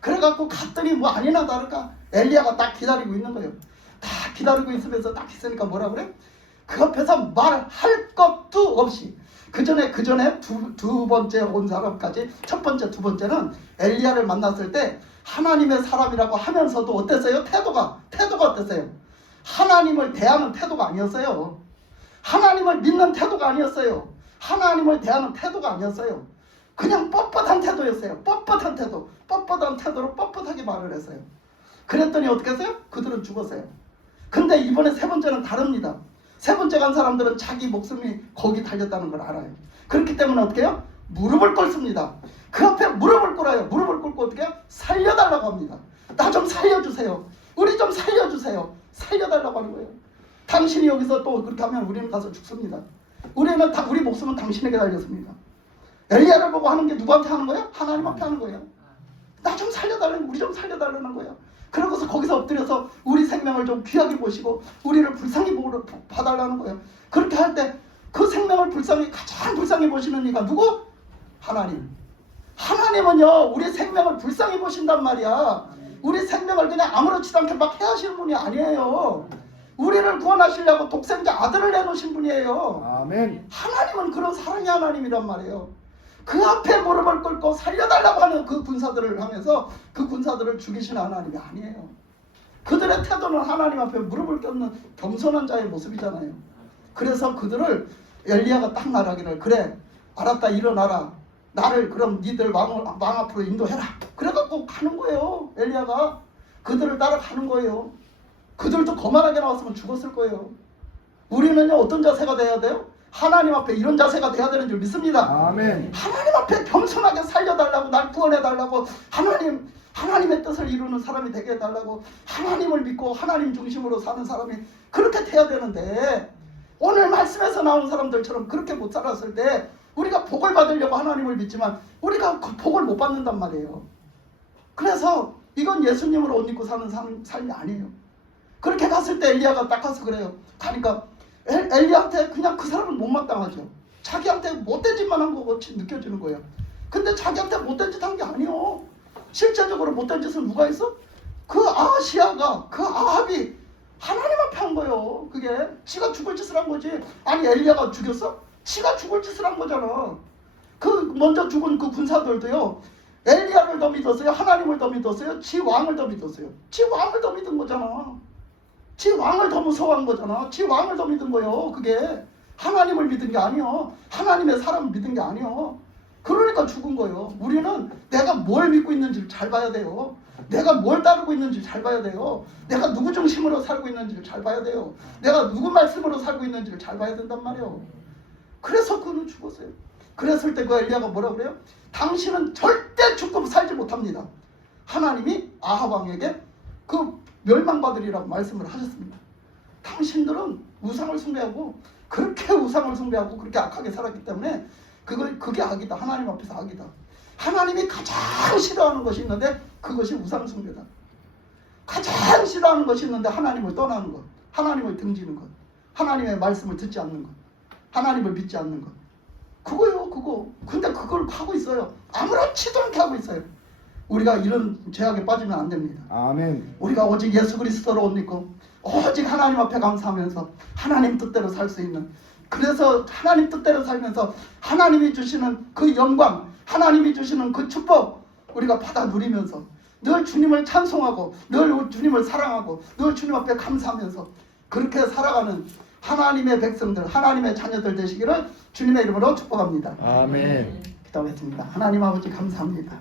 그래갖고 갔더니 뭐 아니나 다를까 엘리야가 딱 기다리고 있는 거예요. 딱 기다리고 있으면서 딱 있으니까 뭐라 그래? 그 앞에서 말할 것도 없이 그 전에 두 번째 온 사람까지 첫 번째 두 번째는 엘리야를 만났을 때 하나님의 사람이라고 하면서도 어땠어요? 태도가 어땠어요? 하나님을 대하는 태도가 아니었어요. 하나님을 믿는 태도가 아니었어요. 하나님을 대하는 태도가 아니었어요. 그냥 뻣뻣한 태도였어요. 뻣뻣한 태도로 뻣뻣하게 말을 했어요. 그랬더니 어떻게 했어요? 그들은 죽었어요. 근데 이번에 세 번째는 다릅니다. 세 번째 간 사람들은 자기 목숨이 거기 달렸다는 걸 알아요. 그렇기 때문에 어떻게 해요? 무릎을 꿇습니다. 그 앞에 무릎을 꿇어요. 무릎을 꿇고 어떻게 해요? 살려달라고 합니다. 나 좀 살려주세요. 우리 좀 살려주세요. 살려달라고 하는 거예요. 당신이 여기서 또 그렇게 하면 우리는 가서 죽습니다. 우리 목숨은 당신에게 달렸습니다. 엘리야를 보고 하는 게 누구한테 하는 거예요? 하나님 앞에 하는 거예요. 나 좀 살려달라는, 우리 좀 살려달라는 거예요. 그러고서 거기서 엎드려서 우리 생명을 좀 귀하게 보시고 우리를 불쌍히 봐달라는 거예요. 그렇게 할 때 그 생명을 가장 불쌍히 보시는 이가 누구? 하나님. 하나님은요 우리 생명을 불쌍히 보신단 말이야. 우리 생명을 그냥 아무렇지도 않게 막 해하시는 분이 아니에요. 우리를 구원하시려고 독생자 아들을 내놓으신 분이에요. 아멘. 하나님은 그런 사랑의 하나님이란 말이에요. 그 앞에 무릎을 꿇고 살려달라고 하는 그 군사들을 하면서 그 군사들을 죽이시는 하나님이 아니에요. 그들의 태도는 하나님 앞에 무릎을 꿇는 겸손한 자의 모습이잖아요. 그래서 그들을 엘리야가 딱 말하기를 그래 알았다 일어나라. 나를 그럼 니들 왕 앞으로 인도해라. 그래갖고 가는 거예요. 엘리야가 그들을 따라가는 거예요. 그들도 거만하게 나왔으면 죽었을 거예요. 우리는요 어떤 자세가 돼야 돼요? 하나님 앞에 이런 자세가 돼야 되는 줄 믿습니다. 아멘. 하나님 앞에 겸손하게 살려달라고 날 구원해달라고 하나님의 뜻을 이루는 사람이 되게 해달라고 하나님을 믿고 하나님 중심으로 사는 사람이 그렇게 돼야 되는데 오늘 말씀에서 나온 사람들처럼 그렇게 못 살았을 때 우리가 복을 받으려고 하나님을 믿지만 우리가 그 복을 못 받는단 말이에요. 그래서 이건 예수님으로 옷 입고 사는 삶이 아니에요. 그렇게 갔을 때 엘리야가 딱 가서 그래요. 가니까 엘리야한테 그냥 그 사람은 못마땅하죠. 자기한테 못된 짓만 한 거 같이 느껴지는 거예요. 근데 자기한테 못된 짓 한 게 아니에요. 실제적으로 못된 짓은 누가 했어? 그 아하시아가 그 아합이 하나님 앞에 한 거예요. 그게 지가 죽을 짓을 한 거지. 아니 엘리야가 죽였어? 지가 죽을 짓을 한 거잖아. 그 먼저 죽은 그 군사들도요. 엘리야를 더 믿었어요? 하나님을 더 믿었어요? 지 왕을 더 믿었어요? 지 왕을 더 믿은 거잖아. 지 왕을 더 무서워한 거잖아. 지 왕을 더 믿은 거예요. 그게 하나님을 믿은 게 아니요. 하나님의 사람을 믿은 게 아니요. 그러니까 죽은 거예요. 우리는 내가 뭘 믿고 있는지를 잘 봐야 돼요. 내가 뭘 따르고 있는지 잘 봐야 돼요. 내가 누구 중심으로 살고 있는지를 잘 봐야 돼요. 내가 누구 말씀으로 살고 있는지를 잘 봐야 된단 말이에요. 그래서 그는 죽었어요. 그랬을 때 그 엘리야가 뭐라고 그래요? 당신은 절대 죽고 살지 못합니다. 하나님이 아합 왕에게 그 멸망받으리라고 말씀을 하셨습니다. 당신들은 우상을 숭배하고 그렇게 우상을 숭배하고 그렇게 악하게 살았기 때문에 그게 악이다. 하나님 앞에서 악이다. 하나님이 가장 싫어하는 것이 있는데 그것이 우상 숭배다. 가장 싫어하는 것이 있는데 하나님을 떠나는 것, 하나님을 등지는 것, 하나님의 말씀을 듣지 않는 것, 하나님을 믿지 않는 것. 그거요, 그거. 근데 그걸 하고 있어요. 아무렇지도 않게 하고 있어요. 우리가 이런 죄악에 빠지면 안 됩니다. 아멘. 우리가 오직 예수 그리스도로 옷 입고 오직 하나님 앞에 감사하면서 하나님 뜻대로 살 수 있는, 그래서 하나님 뜻대로 살면서 하나님이 주시는 그 영광, 하나님이 주시는 그 축복 우리가 받아 누리면서 늘 주님을 찬송하고 늘 주님을 사랑하고 늘 주님 앞에 감사하면서 그렇게 살아가는 하나님의 백성들, 하나님의 자녀들 되시기를 주님의 이름으로 축복합니다. 아멘. 기도하겠습니다. 하나님 아버지 감사합니다.